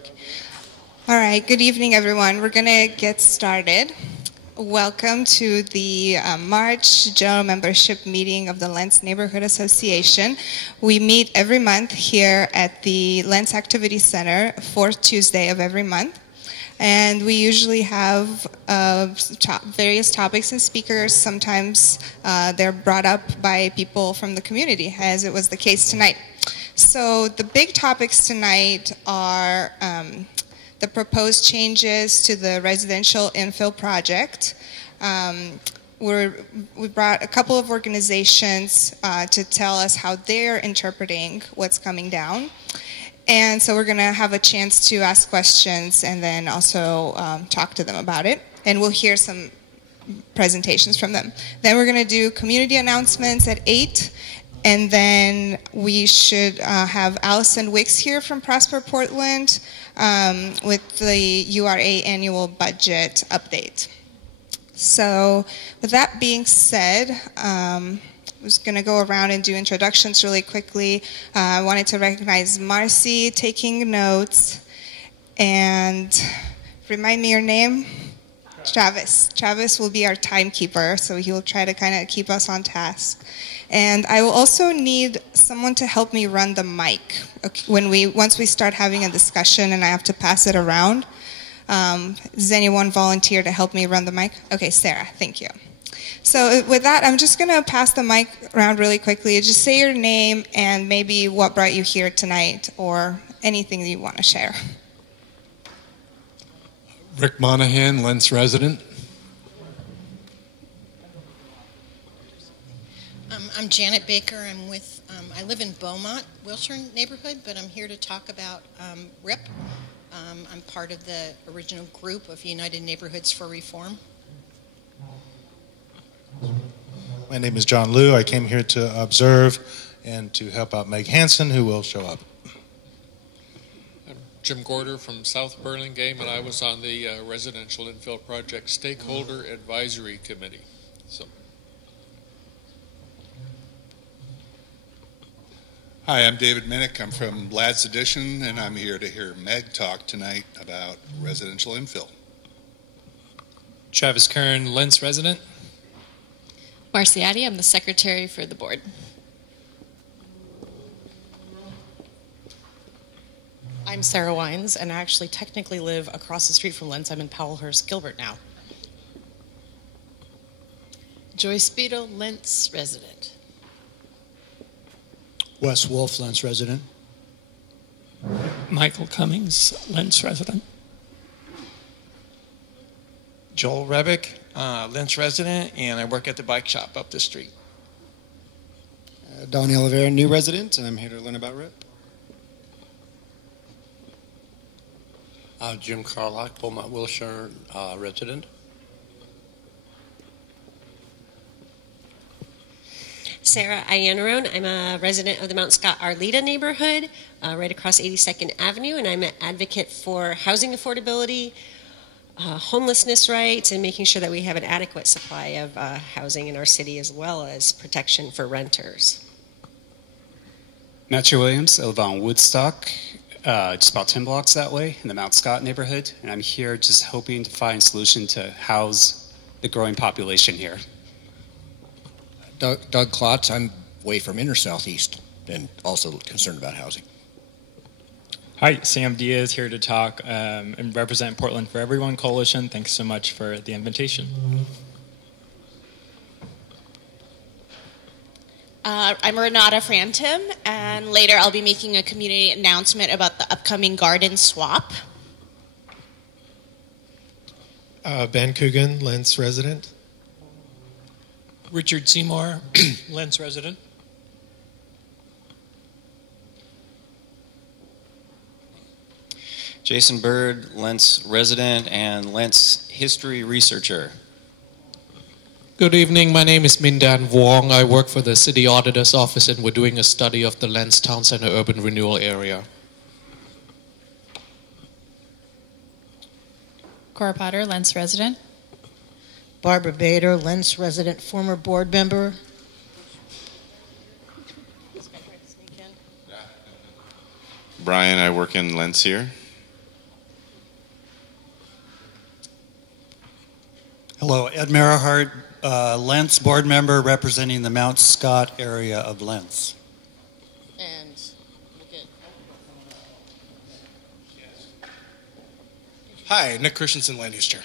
All right, good evening, everyone. We're going to get started. Welcome to the March General Membership Meeting of the Lents Neighborhood Association. We meet every month here at the Lents Activity Center, fourth Tuesday of every month. And we usually have various topics and speakers. Sometimes they're brought up by people from the community, as it was the case tonight. So the big topics tonight are the proposed changes to the residential infill project. We brought a couple of organizations to tell us how they're interpreting what's coming down. And so we're going to have a chance to ask questions and then also talk to them about it. And we'll hear some presentations from them. Then we're going to do community announcements at 8. And then we should have Allison Wicks here from Prosper Portland with the URA annual budget update. So with that being said, I'm just going to go around and do introductions really quickly. I wanted to recognize Marcy taking notes. And remind me your name? Travis. Travis will be our timekeeper, so he will try to kind of keep us on task. And I will also need someone to help me run the mic once we start having a discussion and I have to pass it around. Does anyone volunteer to help me run the mic? Okay, Sarah, thank you. So with that, I'm just going to pass the mic around really quickly. Just say your name and maybe what brought you here tonight or anything that you want to share. Rick Monahan, Lents resident. I'm Janet Baker. I live in Beaumont, Wilshire neighborhood, but I'm here to talk about RIP. I'm part of the original group of United Neighborhoods for Reform. My name is John Liu. I came here to observe and to help out Meg Hansen, who will show up. I'm Jim Gorder from South Burlingame, and I was on the Residential Infill Project Stakeholder Advisory Committee. Hi, I'm David Minnick. I'm from Ladd's Edition, and I'm here to hear Meg talk tonight about residential infill. Travis Kern, Lents resident. Marcy Addy, I'm the secretary for the board. I'm Sarah Wines, and I actually technically live across the street from Lents. I'm in Powellhurst, Gilbert now. Joyce Beadle, Lents resident. Wes Wolf, Lents resident. Michael Cummings, Lents resident. Joel Rebick, Lents resident, and I work at the bike shop up the street. Donnie Oliveira, new resident, and I'm here to learn about RIP. Jim Carlock, Beaumont, Wilshire resident. Sarah Iannarone. I'm a resident of the Mount Scott Arleta neighborhood, right across 82nd Avenue, and I'm an advocate for housing affordability, homelessness rights, and making sure that we have an adequate supply of housing in our city, as well as protection for renters. Matthew Williams, I live on Woodstock, just about 10 blocks that way in the Mount Scott neighborhood, and I'm here just hoping to find a solution to house the growing population here. Doug Klotz, I'm way from inner southeast and also concerned about housing. Hi, Sam Diaz here to talk and represent Portland for Everyone Coalition. Thanks so much for the invitation. I'm Renata Frantum, and later I'll be making a community announcement about the upcoming garden swap. Ben Coogan, Lents resident. Richard Seymour, Lents resident. Jason Bird, Lents resident and Lents history researcher. Good evening, my name is Mindan Wong. I work for the City Auditor's Office and we're doing a study of the Lents Town Center Urban Renewal Area. Cora Potter, Lents resident. Barbara Bader, Lents resident, former board member. Brian, I work in Lents here. Hello, Ed Merihart, Lentz board member representing the Mount Scott area of Lentz. And we'll get... Hi, Nick Christensen, Land Use Chair.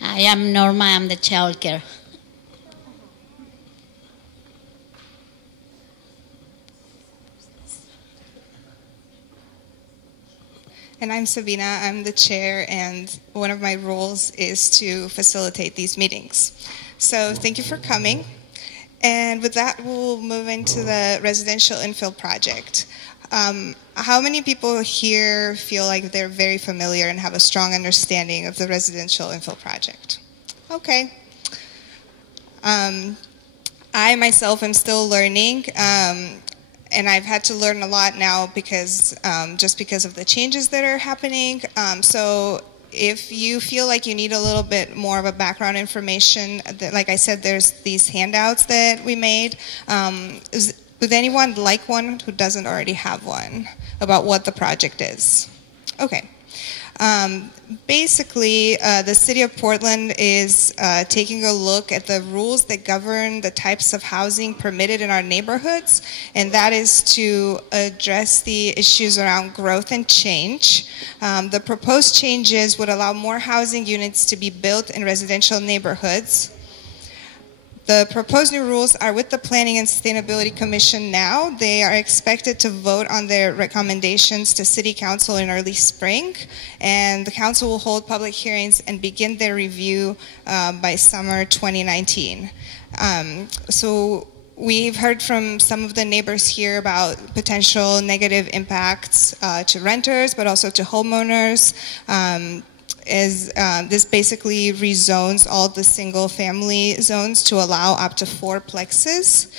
Hi, I'm Norma. I'm the childcare. And I'm Sabina. I'm the chair, and one of my roles is to facilitate these meetings. So thank you for coming. And with that, we'll move into the residential infill project. How many people here feel like they're very familiar and have a strong understanding of the residential infill project? Okay. I myself am still learning. And I've had to learn a lot now because just because of the changes that are happening. So if you feel like you need a little bit more of a background information, like I said, there's these handouts that we made. Would anyone like one who doesn't already have one about what the project is? Okay. Basically, the city of Portland is taking a look at the rules that govern the types of housing permitted in our neighborhoods, and that is to address the issues around growth and change. The proposed changes would allow more housing units to be built in residential neighborhoods. The proposed new rules are with the Planning and Sustainability Commission now. They are expected to vote on their recommendations to City Council in early spring, and the Council will hold public hearings and begin their review by summer 2019. So we've heard from some of the neighbors here about potential negative impacts to renters, but also to homeowners. This basically rezones all the single-family zones to allow up to 4 plexes.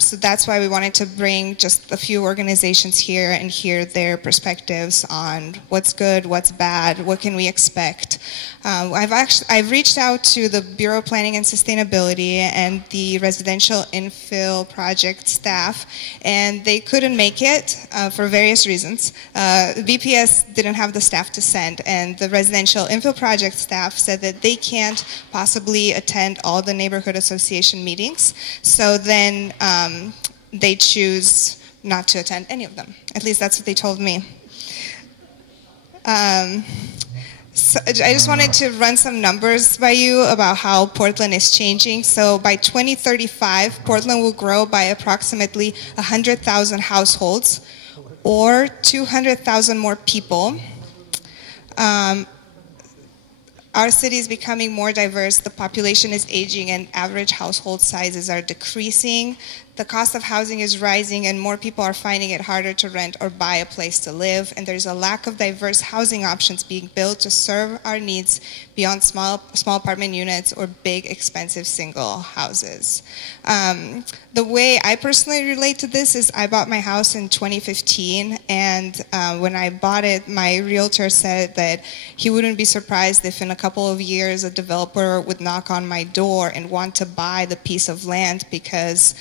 So that's why we wanted to bring just a few organizations here and hear their perspectives on what's good, what's bad, what can we expect. I've reached out to the Bureau of Planning and Sustainability and the residential infill project staff, and they couldn't make it for various reasons. BPS didn't have the staff to send, and the residential infill project staff said that they can't possibly attend all the neighborhood association meetings. So then they choose not to attend any of them. At least that's what they told me. So I just wanted to run some numbers by you about how Portland is changing. So by 2035, Portland will grow by approximately 100,000 households or 200,000 more people. Our city is becoming more diverse, the population is aging, and average household sizes are decreasing. The cost of housing is rising, and more people are finding it harder to rent or buy a place to live, and there's a lack of diverse housing options being built to serve our needs beyond small apartment units or big, expensive single houses. The way I personally relate to this is I bought my house in 2015, and when I bought it, my realtor said that he wouldn't be surprised if in a couple of years a developer would knock on my door and want to buy the piece of land because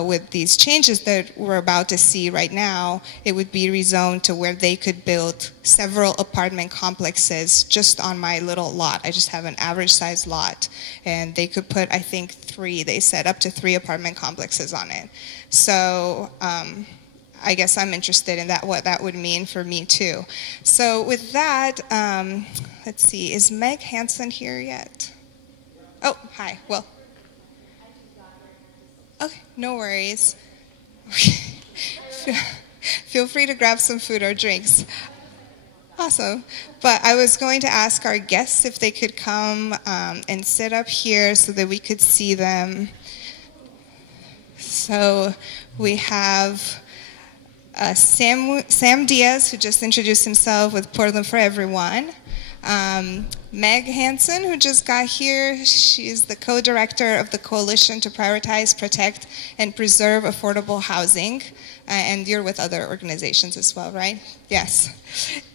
with these changes that we're about to see right now, it would be rezoned to where they could build several apartment complexes just on my little lot. I just have an average size lot, and they could put, I think, 3, they said, up to 3 apartment complexes on it. So I guess I'm interested in that, what that would mean for me too. So with that, let's see, is Meg Hansen here yet? Oh, hi, well. Okay, no worries. Feel free to grab some food or drinks. Awesome. But I was going to ask our guests if they could come and sit up here so that we could see them. So we have Sam Diaz, who just introduced himself with Portland for Everyone. Meg Hansen, who just got here, she's the co-director of the Coalition to Prioritize, Protect, and Preserve Affordable Housing. And you're with other organizations as well, right? Yes.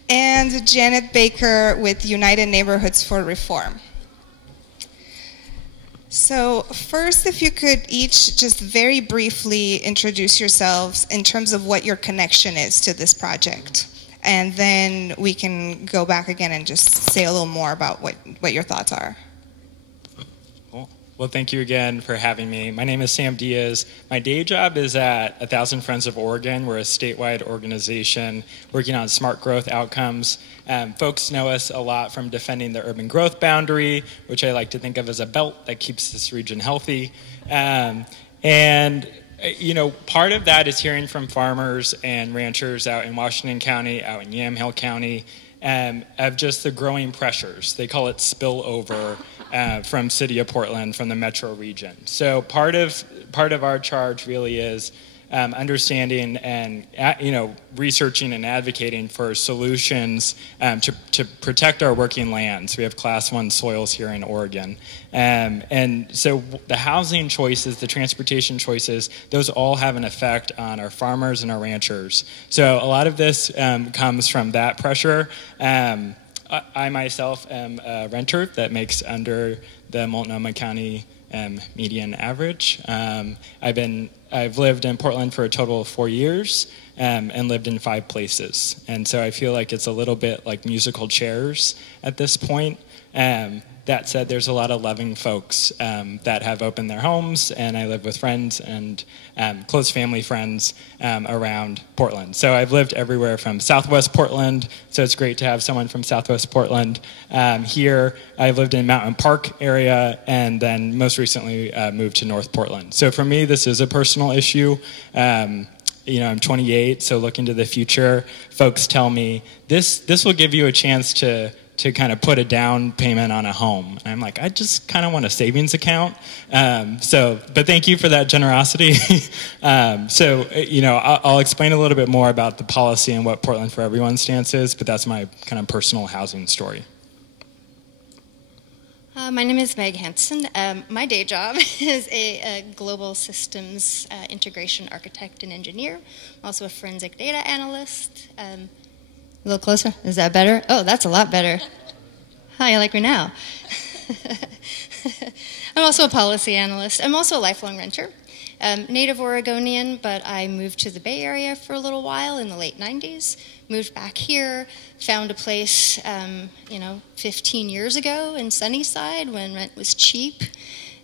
And Janet Baker with United Neighborhoods for Reform. So first, if you could each just very briefly introduce yourselves in terms of what your connection is to this project. and then we can go back again and just say a little more about what your thoughts are. Well, thank you again for having me. My name is Sam Diaz. My day job is at 1,000 Friends of Oregon. We're a statewide organization working on smart growth outcomes. Folks know us a lot from defending the urban growth boundary, which I like to think of as a belt that keeps this region healthy. Part of that is hearing from farmers and ranchers out in Washington County, out in Yamhill County, of just the growing pressures. They call it spillover from City of Portland, from the metro region. So part of our charge really is understanding and researching and advocating for solutions to protect our working lands. We have Class 1 soils here in Oregon. And so the housing choices, the transportation choices, those all have an effect on our farmers and our ranchers. So a lot of this comes from that pressure. I myself am a renter that makes under the Multnomah County median average. I've lived in Portland for a total of 4 years and lived in 5 places. And so I feel like it's a little bit like musical chairs at this point. That said, there's a lot of loving folks that have opened their homes, and I live with friends and close family friends around Portland. So I've lived everywhere from Southwest Portland, so it's great to have someone from Southwest Portland here. I've lived in Mountain Park area, and then most recently moved to North Portland. So for me, this is a personal issue. I'm 28, so looking to the future, folks tell me this will give you a chance to kind of put a down payment on a home. And I'm like, I just kind of want a savings account. But thank you for that generosity. I'll explain a little bit more about the policy and what Portland for Everyone stance is, but that's my kind of personal housing story. My name is Meg Hansen. My day job is a global systems integration architect and engineer. I'm also a forensic data analyst. A little closer? Is that better? Oh, that's a lot better. Hi, you like me now? I'm also a policy analyst. I'm also a lifelong renter. Native Oregonian, but I moved to the Bay Area for a little while in the late 90s. Moved back here, found a place, 15 years ago in Sunnyside when rent was cheap.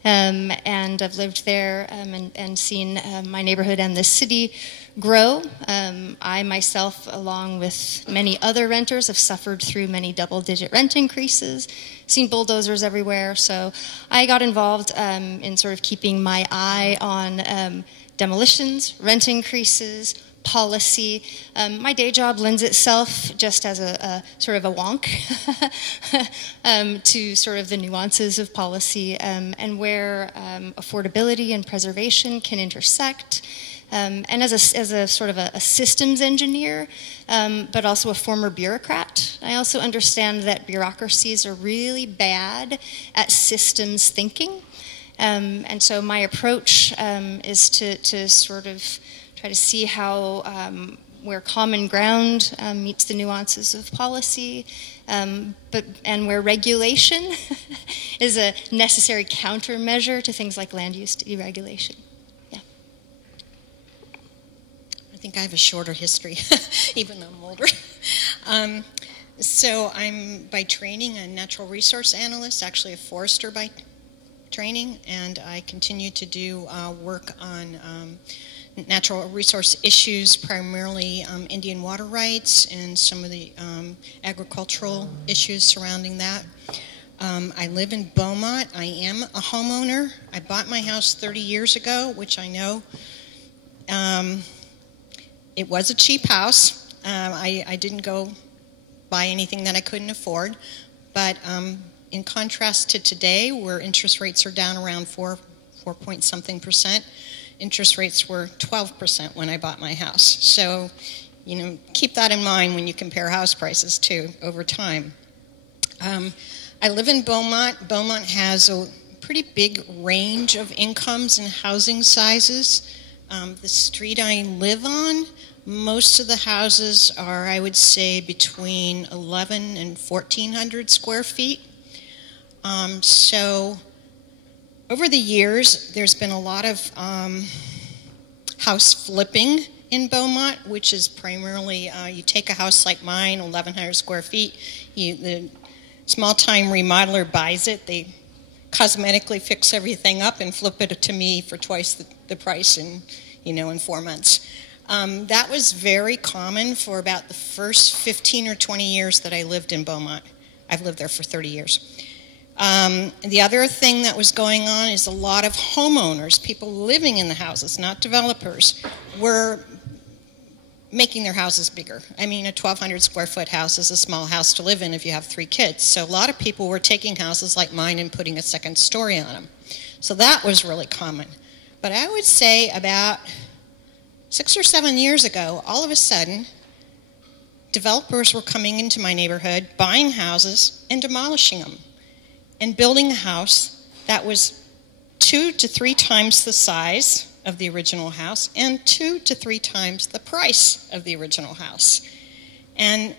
And I've lived there and seen my neighborhood and this city grow. I myself, along with many other renters, have suffered through many double-digit rent increases, seen bulldozers everywhere. So I got involved in sort of keeping my eye on demolitions, rent increases, policy. My day job lends itself just as a sort of a wonk to sort of the nuances of policy and where affordability and preservation can intersect. And as a sort of a systems engineer, but also a former bureaucrat, I also understand that bureaucracies are really bad at systems thinking. And so my approach is to sort of try to see how where common ground meets the nuances of policy, and where regulation is a necessary countermeasure to things like land use deregulation. Yeah. I think I have a shorter history, even though I'm older. So I'm by training a natural resource analyst, actually a forester by training, and I continue to do work on natural resource issues, primarily Indian water rights and some of the agricultural issues surrounding that. I live in Beaumont. I am a homeowner. I bought my house 30 years ago, which I know it was a cheap house. I didn't go buy anything that I couldn't afford. But in contrast to today, where interest rates are down around 4 point something percent, interest rates were 12% when I bought my house. So, keep that in mind when you compare house prices too over time. I live in Beaumont. Beaumont has a pretty big range of incomes and housing sizes. The street I live on, most of the houses are, I would say, between 1,100 and 1,400 square feet. So over the years, there's been a lot of house flipping in Beaumont, which is primarily you take a house like mine, 1,100 square feet. The small-time remodeler buys it. They cosmetically fix everything up and flip it to me for twice the price in 4 months. That was very common for about the first 15 or 20 years that I lived in Beaumont. I've lived there for 30 years. The other thing that was going on is a lot of homeowners, people living in the houses, not developers, were making their houses bigger. I mean, a 1,200 square foot house is a small house to live in if you have 3 kids. So a lot of people were taking houses like mine and putting a second story on them. So that was really common. But I would say about 6 or 7 years ago, all of a sudden, developers were coming into my neighborhood, buying houses and demolishing them, and building a house that was 2 to 3 times the size of the original house and 2 to 3 times the price of the original house. And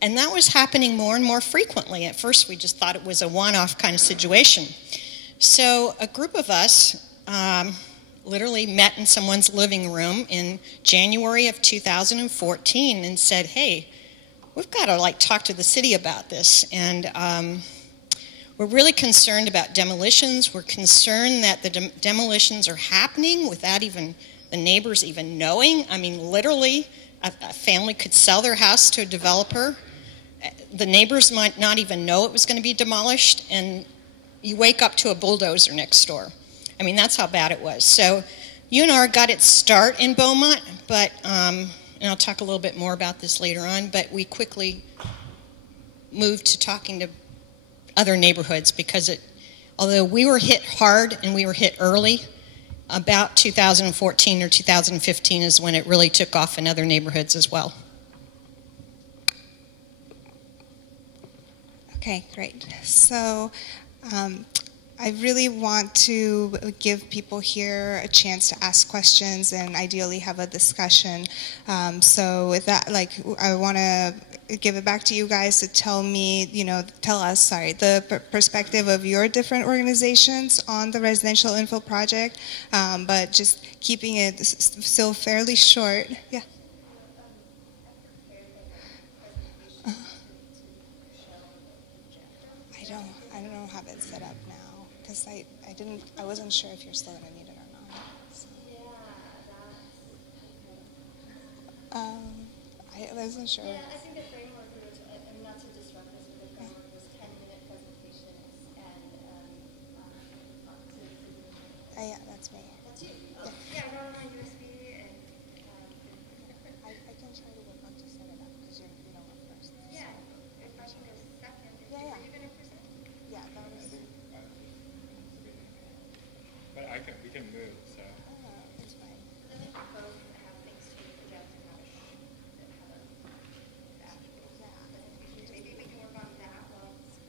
that was happening more and more frequently. At first, we just thought it was a one-off kind of situation. So a group of us literally met in someone's living room in January of 2014 and said, hey, we've got to talk to the city about this. And we're really concerned about demolitions. We're concerned that the demolitions are happening without even the neighbors even knowing. I mean, literally, a family could sell their house to a developer. The neighbors might not even know it was going to be demolished, and you wake up to a bulldozer next door. I mean, that's how bad it was. So UNR got its start in Beaumont, but, and I'll talk a little bit more about this later on, but we quickly moved to talking to other neighborhoods because although we were hit hard and we were hit early, about 2014 or 2015 is when it really took off in other neighborhoods as well. Okay, great. So I really want to give people here a chance to ask questions and ideally have a discussion. So with that, I want to give it back to you guys to tell us the perspective of your different organizations on the residential infill project, but just keeping it still fairly short. Yeah. I don't have it set up now because I wasn't sure if you're still gonna need it or not. So. I wasn't sure. Yeah, I think the framework was, and not to disrupt this, but the framework was 10-minute presentations and yeah, that's me. That's you. Oh. Yeah, I got on my USB and I can try to work on to set it up because you know what first. Yeah, if I can go second, were you gonna present? Yeah, that was. But we can move, so. It's fine. I think both have things to project and have maybe we can work on that while it's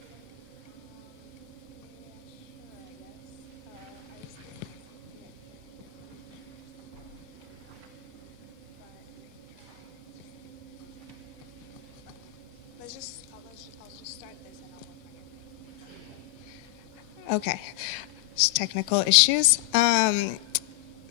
I'll just start this and I'll work on it. Okay, just technical issues.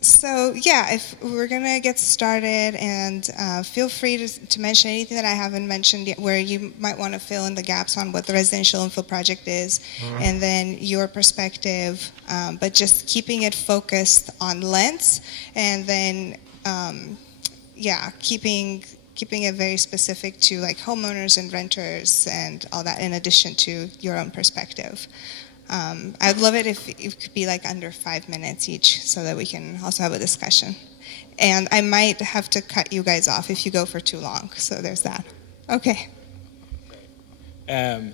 So yeah, if we're gonna get started, and feel free to mention anything that I haven't mentioned yet, where you might want to fill in the gaps on what the residential infill project is, and then your perspective, but just keeping it focused on Lentz, and then keeping it very specific to homeowners and renters and all that, in addition to your own perspective. I'd love it if it could be under 5 minutes each so that we can also have a discussion. And I might have to cut you guys off if you go for too long, so there's that. Okay.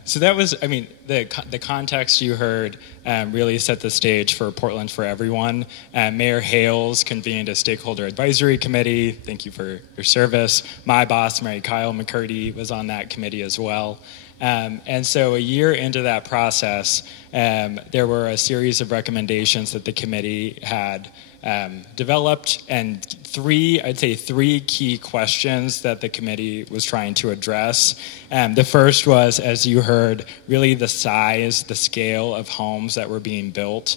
So that was, the context you heard really set the stage for Portland for Everyone. Mayor Hales convened a stakeholder advisory committee. Thank you for your service. My boss, Mary Kyle McCurdy, was on that committee as well. And so a year into that process, there were a series of recommendations that the committee had developed, and I'd say three key questions that the committee was trying to address. The first was, as you heard, really the size, the scale of homes that were being built.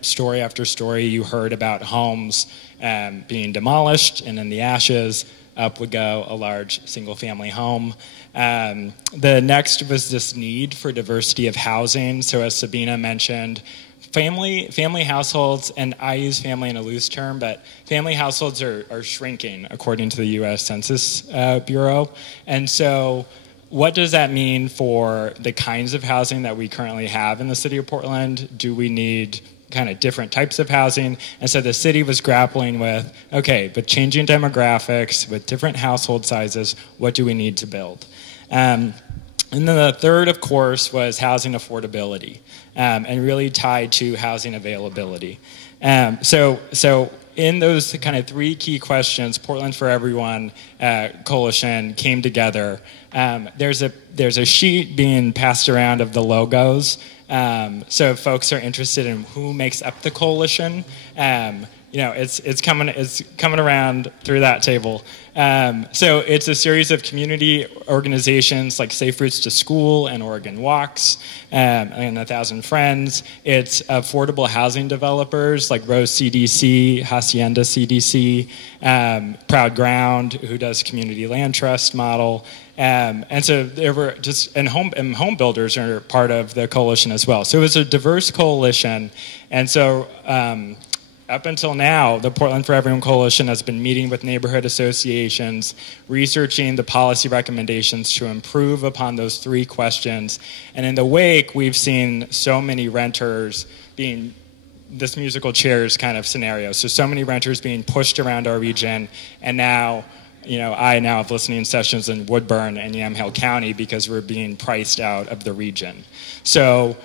Story after story, you heard about homes being demolished, and in the ashes, up would go a large single-family home. The next was this need for diversity of housing. So as Sabina mentioned, family households, and I use family in a loose term, but family households are shrinking according to the U.S. Census Bureau. And so what does that mean for the kinds of housing that we currently have in the city of Portland? Do we need kind of different types of housing? And so the city was grappling with, okay, but changing demographics, with different household sizes, what do we need to build? And then the third, of course, was housing affordability, and really tied to housing availability. So in those kind of three key questions, Portland for Everyone Coalition came together. There's a sheet being passed around of the logos. So if folks are interested in who makes up the coalition, it's coming around through that table. So it's a series of community organizations like Safe Routes to School and Oregon Walks, and 1,000 Friends. It's affordable housing developers like Rose CDC, Hacienda CDC, Proud Ground, who does community land trust model. And so there were and home builders are part of the coalition as well. So it was a diverse coalition. And so up until now, the Portland for Everyone Coalition has been meeting with neighborhood associations, researching the policy recommendations to improve upon those three questions. And in the wake, we've seen so many renters being this musical chairs kind of scenario. So many renters being pushed around our region, and now I now have listening sessions in Woodburn and Yamhill County because we're being priced out of the region. So,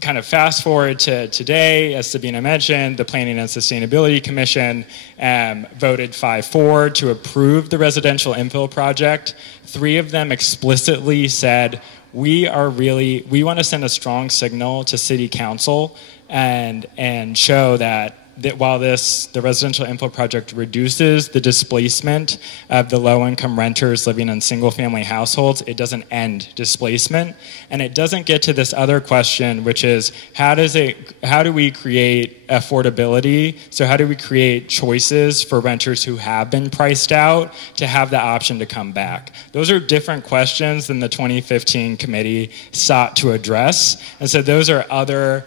kind of fast forward to today, as Sabina mentioned, the Planning and Sustainability Commission voted 5-4 to approve the residential infill project. 3 of them explicitly said, we want to send a strong signal to City Council and show that while the residential infill project reduces the displacement of the low-income renters living in single-family households, it doesn't end displacement, and it doesn't get to this other question, which is how do we create affordability? So how do we create choices for renters who have been priced out to have the option to come back? Those are different questions than the 2015 committee sought to address, and so those are other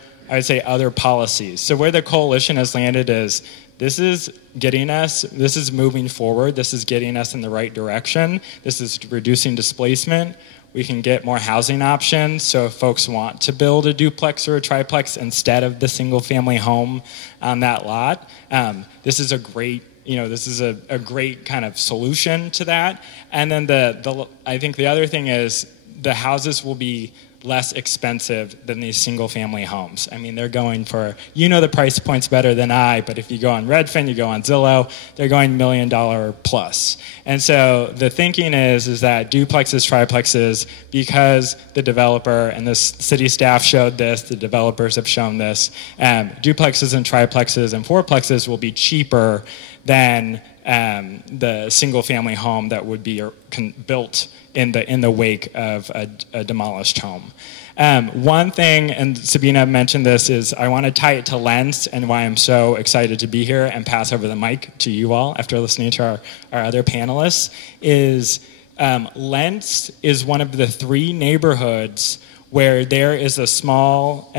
policies. So where the coalition has landed is this is moving forward, this is getting us in the right direction, this is reducing displacement, we can get more housing options, so if folks want to build a duplex or a triplex instead of the single family home on that lot, this is a great a great kind of solution to that. And then I think the other thing is the houses will be less expensive than these single-family homes. I mean, they're going for, the price points better than I, but if you go on Redfin, you go on Zillow, they're going $1 million plus. And so the thinking is that duplexes, triplexes, because the developer and the city staff showed this, the developers have shown this, duplexes and triplexes and fourplexes will be cheaper than the single-family home that would be built in the wake of a demolished home. One thing, and Sabina mentioned this, is I want to tie it to Lens and why I'm so excited to be here and pass over the mic to you all after listening to our other panelists, is Lens is one of the 3 neighborhoods where there is a small,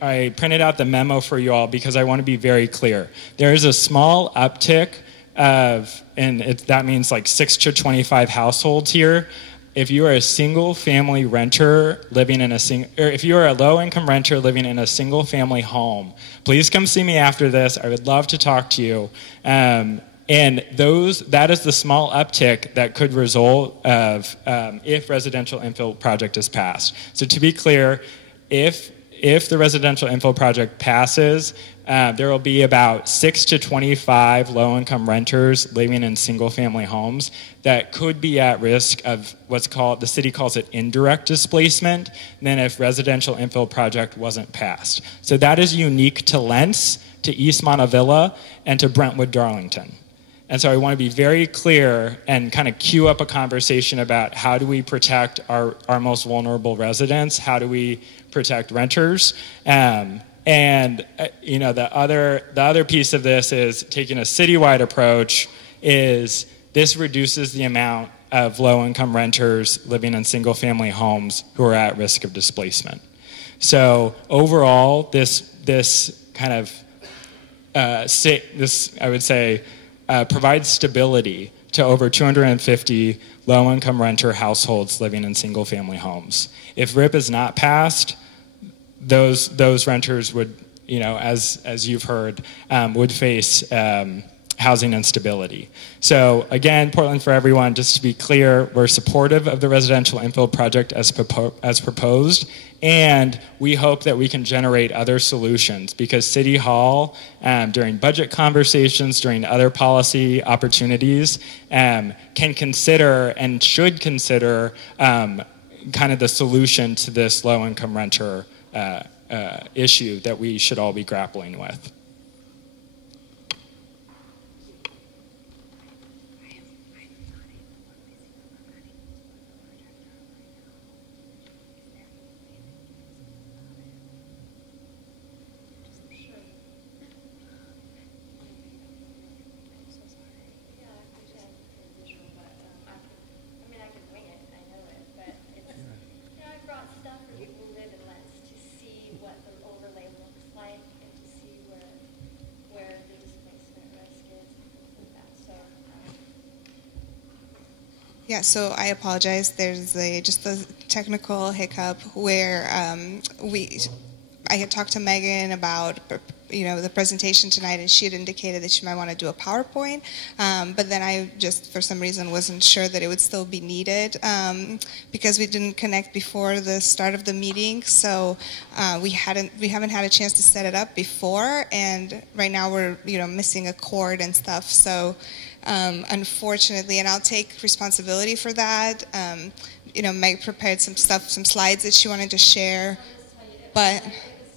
I printed out the memo for you all because I want to be very clear. There is a small uptick that means like 6 to 25 households here. If you are a single-family renter living in if you are a low-income renter living in a single-family home, please come see me after this. I would love to talk to you. And that is the small uptick that could result if residential infill project is passed. So to be clear, if if the residential infill project passes, there will be about 6 to 25 low-income renters living in single-family homes that could be at risk of what's called, the city calls it indirect displacement, than if residential infill project wasn't passed. So that is unique to Lentz, to East Montavilla, and to Brentwood Darlington. And so I want to be very clear and kind of cue up a conversation about how do we protect our most vulnerable residents, how do we protect renters, you know, the other piece of this is taking a citywide approach. Is this reduces the amount of low-income renters living in single-family homes who are at risk of displacement. So overall, this kind of I would say provides stability to over 250 low-income renter households living in single-family homes. If RIP is not passed, those renters would, you know, as you've heard, would face housing instability. So again, Portland for Everyone, just to be clear, we're supportive of the residential infill project as proposed, and we hope that we can generate other solutions because City Hall, during budget conversations, during other policy opportunities, can consider and should consider kind of the solution to this low-income renter issue that we should all be grappling with. Yeah, so I apologize. There's just a technical hiccup where I had talked to Megan about the presentation tonight, and she had indicated that she might want to do a PowerPoint, but then I just for some reason wasn't sure that it would still be needed because we didn't connect before the start of the meeting. So we haven't had a chance to set it up before, and right now we're missing a cord and stuff. So. Unfortunately, and I'll take responsibility for that. Meg prepared some slides that she wanted to share, but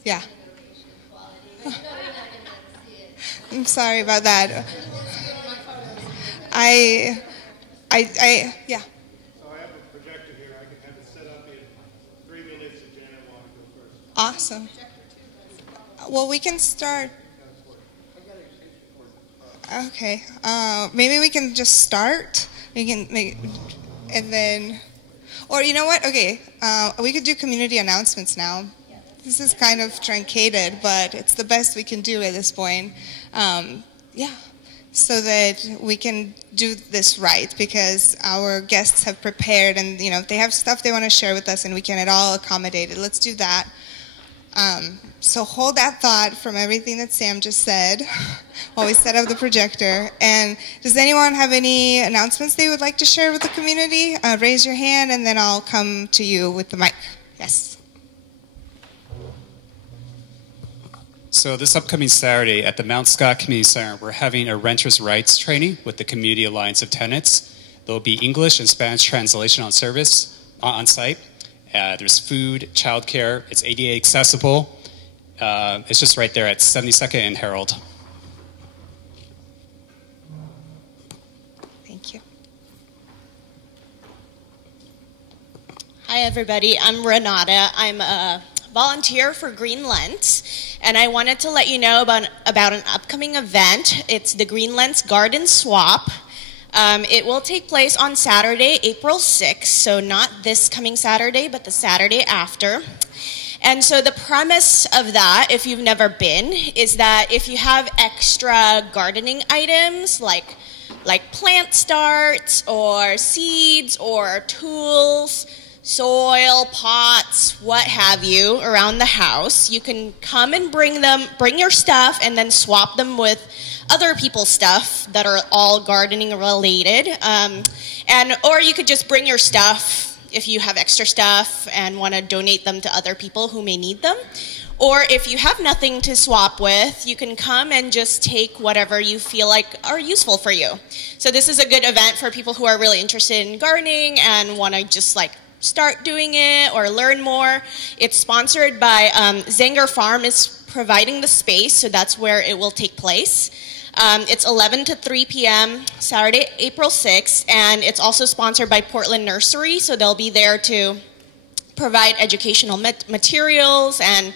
yeah. I'm sorry about that. Yeah. So I have a projector here. I can have it set up in 3 minutes if Janet wants to go first. Awesome. Well, we can start. Okay, maybe we can just start. We can make, and then, or you know what? Okay, we could do community announcements now. This is kind of truncated, but it's the best we can do at this point. Yeah, so that we can do this right because our guests have prepared, and they have stuff they want to share with us, and we can at all accommodate it. Let's do that. So hold that thought from everything that Sam just said while we set up the projector. And does anyone have any announcements they would like to share with the community? Raise your hand and then I'll come to you with the mic. Yes. So this upcoming Saturday at the Mount Scott Community Center, we're having a renters' rights training with the Community Alliance of Tenants. There will be English and Spanish translation on site. There's food, childcare. It's ADA accessible. It's just right there at 72nd and Herald. Thank you. Hi, everybody. I'm Renata. I'm a volunteer for Green Lentz, and I wanted to let you know about an upcoming event. It's the Green Lentz Garden Swap. It will take place on Saturday, April 6th, so not this coming Saturday, but the Saturday after. And so the premise of that, if you've never been, is that if you have extra gardening items like plant starts or seeds or tools, soil, pots, what have you, around the house, you can come and bring your stuff and then swap them with other people's stuff that are all gardening related. Or you could just bring your stuff if you have extra stuff and want to donate them to other people who may need them. Or if you have nothing to swap with, you can come and just take whatever you feel like are useful for you. So this is a good event for people who are really interested in gardening and want to just like start doing it or learn more. It's sponsored by Zenger Farm is providing the space, so that's where it will take place. It's 11 to 3 p.m. Saturday, April 6th, and it's also sponsored by Portland Nursery, so they'll be there to provide educational materials and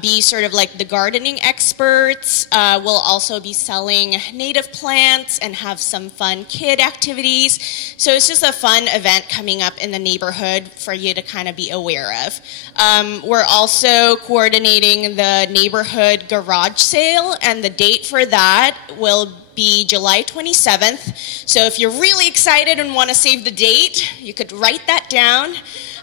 be sort of like the gardening experts. We'll also be selling native plants and have some fun kid activities. So it's just a fun event coming up in the neighborhood for you to kind of be aware of. We're also coordinating the neighborhood garage sale, and the date for that will be July 27th. So if you're really excited and want to save the date, you could write that down.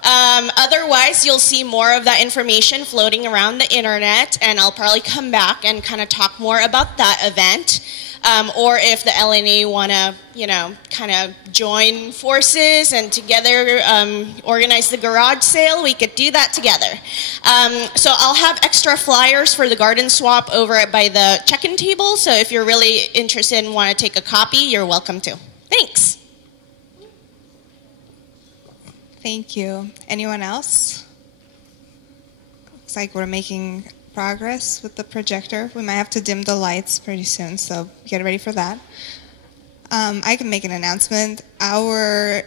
Otherwise, you'll see more of that information floating around the internet, and I'll probably come back and kind of talk more about that event. Or if the LNA want to, kind of join forces and together organize the garage sale, we could do that together. So I'll have extra flyers for the garden swap over by the check-in table, so if you're really interested and want to take a copy, you're welcome to. Thanks. Thank you. Anyone else? Looks like we're making progress with the projector. We might have to dim the lights pretty soon, so get ready for that. I can make an announcement. Our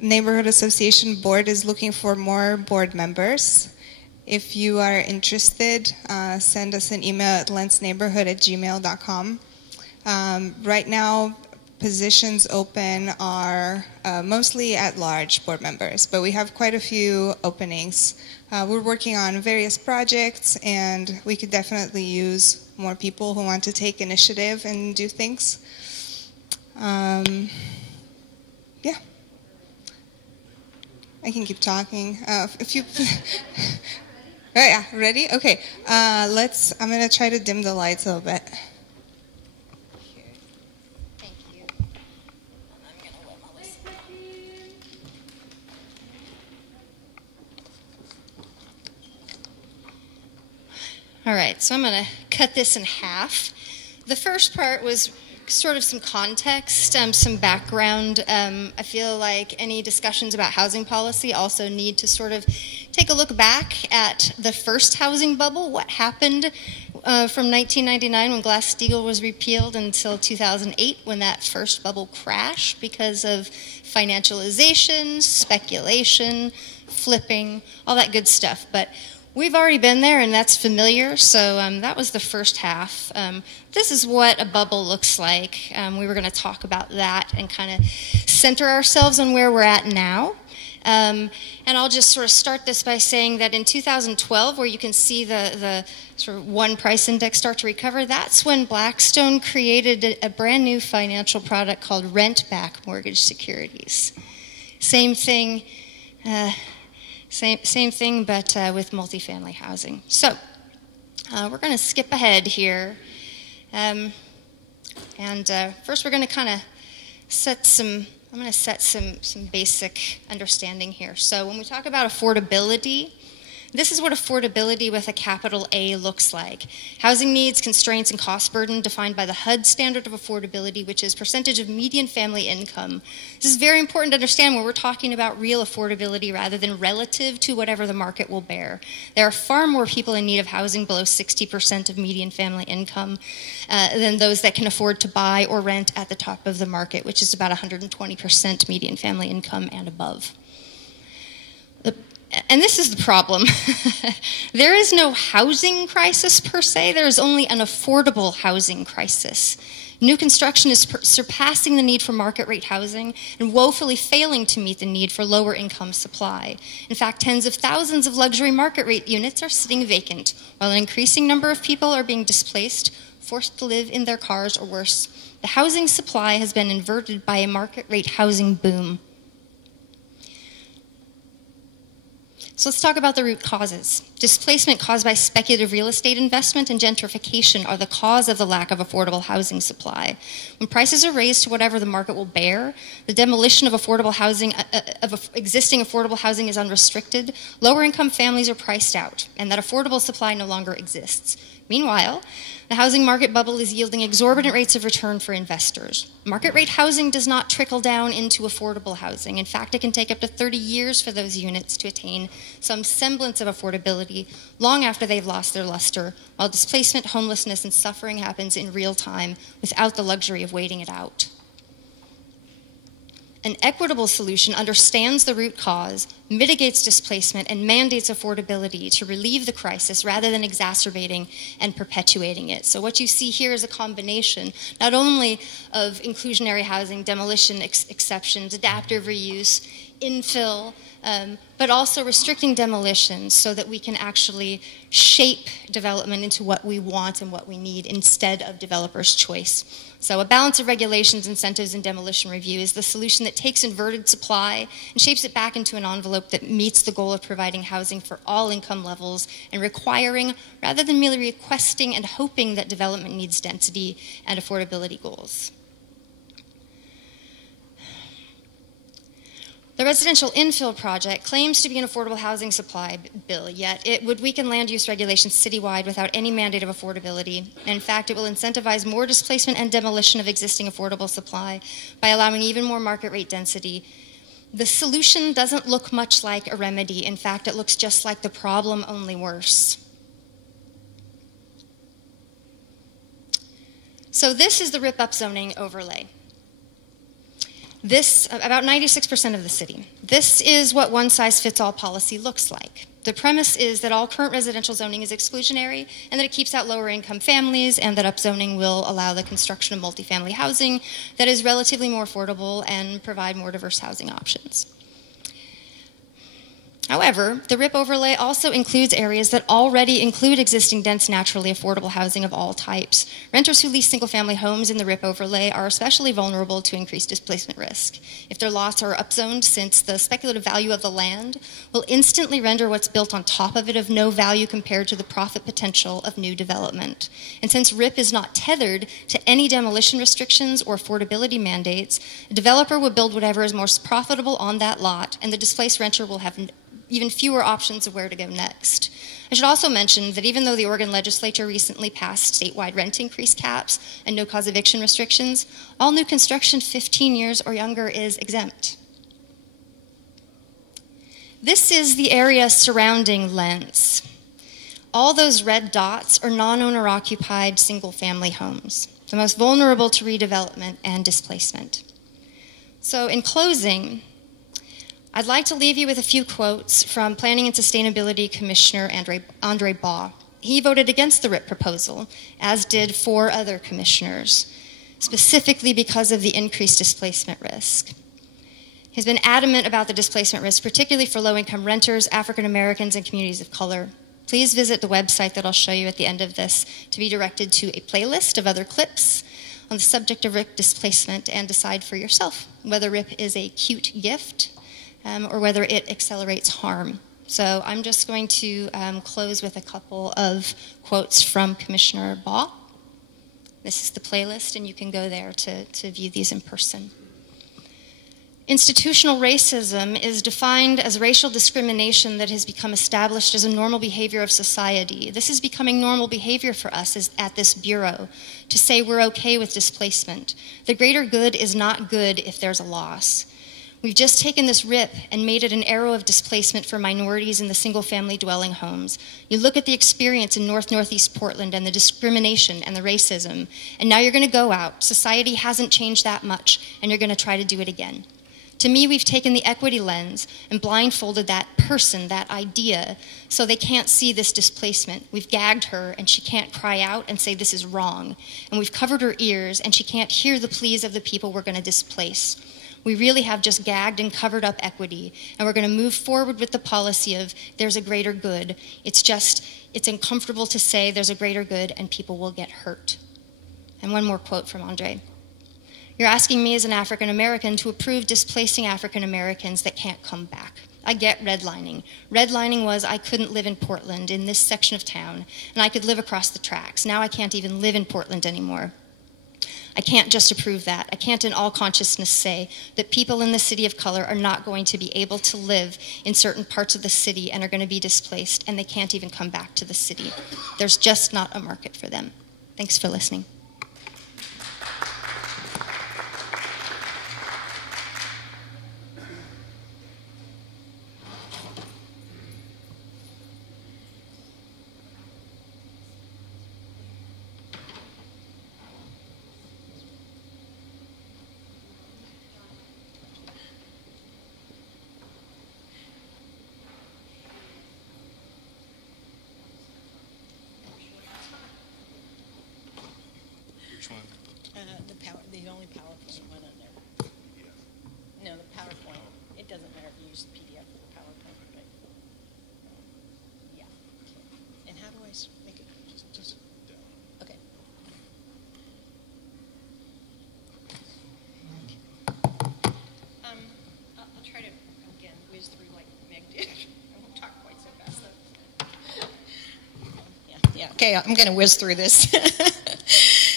neighborhood association board is looking for more board members. If you are interested, send us an email at lensneighborhood@gmail.com. Right now, positions open are mostly at-large board members, but we have quite a few openings. We're working on various projects, and we could definitely use more people who want to take initiative and do things. Yeah. I can keep talking. If you... Oh, yeah, ready? Okay. I'm going to try to dim the lights a little bit. All right, so I'm going to cut this in half. The first part was sort of some context, some background. I feel like any discussions about housing policy also need to sort of take a look back at the first housing bubble, what happened from 1999 when Glass-Steagall was repealed until 2008 when that first bubble crashed because of financialization, speculation, flipping, all that good stuff. But we've already been there, and that's familiar, so that was the first half. This is what a bubble looks like. We were going to talk about that and kind of center ourselves on where we're at now. And I'll just sort of start this by saying that in 2012, where you can see the sort of one price index start to recover, that's when Blackstone created a brand new financial product called rent-back mortgage securities. Same thing. Same thing, but with multifamily housing. So we're going to skip ahead here. First we're going to kind of set some basic understanding here. So when we talk about affordability, this is what affordability with a capital A looks like. Housing needs, constraints, and cost burden defined by the HUD standard of affordability, which is percentage of median family income. This is very important to understand when we're talking about real affordability rather than relative to whatever the market will bear. There are far more people in need of housing below 60% of median family income than those that can afford to buy or rent at the top of the market, which is about 120% median family income and above. And this is the problem. There is no housing crisis per se. There is only an affordable housing crisis. New construction is surpassing the need for market rate housing and woefully failing to meet the need for lower income supply. In fact, tens of thousands of luxury market rate units are sitting vacant, while an increasing number of people are being displaced, forced to live in their cars or worse. The housing supply has been inverted by a market rate housing boom. So let's talk about the root causes. Displacement caused by speculative real estate investment and gentrification are the cause of the lack of affordable housing supply. When prices are raised to whatever the market will bear, the demolition of affordable housing, existing affordable housing is unrestricted, lower income families are priced out, and that affordable supply no longer exists. Meanwhile, the housing market bubble is yielding exorbitant rates of return for investors. Market rate housing does not trickle down into affordable housing. In fact, it can take up to 30 years for those units to attain some semblance of affordability long after they've lost their luster, while displacement, homelessness, and suffering happens in real time without the luxury of waiting it out. An equitable solution understands the root cause, mitigates displacement, and mandates affordability to relieve the crisis rather than exacerbating and perpetuating it. So what you see here is a combination not only of inclusionary housing, demolition exceptions, adaptive reuse, infill, but also restricting demolitions so that we can actually shape development into what we want and what we need instead of developers' choice. So a balance of regulations, incentives, and demolition review is the solution that takes inverted supply and shapes it back into an envelope that meets the goal of providing housing for all income levels and requiring, rather than merely requesting and hoping that development meets density and affordability goals. The residential infill project claims to be an affordable housing supply bill, yet it would weaken land use regulations citywide without any mandate of affordability. And in fact, it will incentivize more displacement and demolition of existing affordable supply by allowing even more market rate density. The solution doesn't look much like a remedy. In fact, it looks just like the problem, only worse. So this is the rip-up zoning overlay. This, about 96% of the city. This is what one-size-fits-all policy looks like. The premise is that all current residential zoning is exclusionary and that it keeps out lower-income families and that upzoning will allow the construction of multifamily housing that is relatively more affordable and provide more diverse housing options. However, the RIP overlay also includes areas that already include existing dense, naturally affordable housing of all types. Renters who lease single-family homes in the RIP overlay are especially vulnerable to increased displacement risk. If their lots are upzoned, since the speculative value of the land will instantly render what's built on top of it of no value compared to the profit potential of new development. And since RIP is not tethered to any demolition restrictions or affordability mandates, a developer will build whatever is most profitable on that lot, and the displaced renter will have even fewer options of where to go next. I should also mention that even though the Oregon legislature recently passed statewide rent increase caps and no-cause eviction restrictions, all new construction 15 years or younger is exempt. This is the area surrounding Lentz. All those red dots are non-owner occupied single-family homes, the most vulnerable to redevelopment and displacement. So in closing, I'd like to leave you with a few quotes from Planning and Sustainability Commissioner Andre Baugh. He voted against the RIP proposal, as did 4 other commissioners, specifically because of the increased displacement risk. He's been adamant about the displacement risk, particularly for low-income renters, African Americans, and communities of color. Please visit the website that I'll show you at the end of this to be directed to a playlist of other clips on the subject of RIP displacement and decide for yourself whether RIP is a cute gift or whether it accelerates harm. So I'm just going to close with a couple of quotes from Commissioner Baugh. This is the playlist, and you can go there to view these in person. Institutional racism is defined as racial discrimination that has become established as a normal behavior of society. This is becoming normal behavior for us at this bureau, to say we're okay with displacement. The greater good is not good if there's a loss. We've just taken this RIP and made it an arrow of displacement for minorities in the single-family dwelling homes. You look at the experience in Northeast Portland and the discrimination and the racism, and now you're going to go out. Society hasn't changed that much, and you're going to try to do it again. To me, we've taken the equity lens and blindfolded that person, that idea, so they can't see this displacement. We've gagged her, and she can't cry out and say this is wrong. And we've covered her ears, and she can't hear the pleas of the people we're going to displace. We really have just gagged and covered up equity, and we're going to move forward with the policy of there's a greater good. It's uncomfortable to say there's a greater good and people will get hurt. And one more quote from Andre. You're asking me as an African American to approve displacing African Americans that can't come back. I get redlining. Redlining was I couldn't live in Portland in this section of town, and I could live across the tracks. Now I can't even live in Portland anymore. I can't just approve that. I can't in all consciousness say that people in the city of color are not going to be able to live in certain parts of the city and are going to be displaced, and they can't even come back to the city. There's just not a market for them. Thanks for listening. The only PowerPoint one on there. No, the PowerPoint. It doesn't matter if you use the PDF or the PowerPoint, but yeah. And how do I make it? Just okay. I'll try to again whiz through like Meg did. I won't talk quite so fast though. Yeah. Okay, I'm going to whiz through this.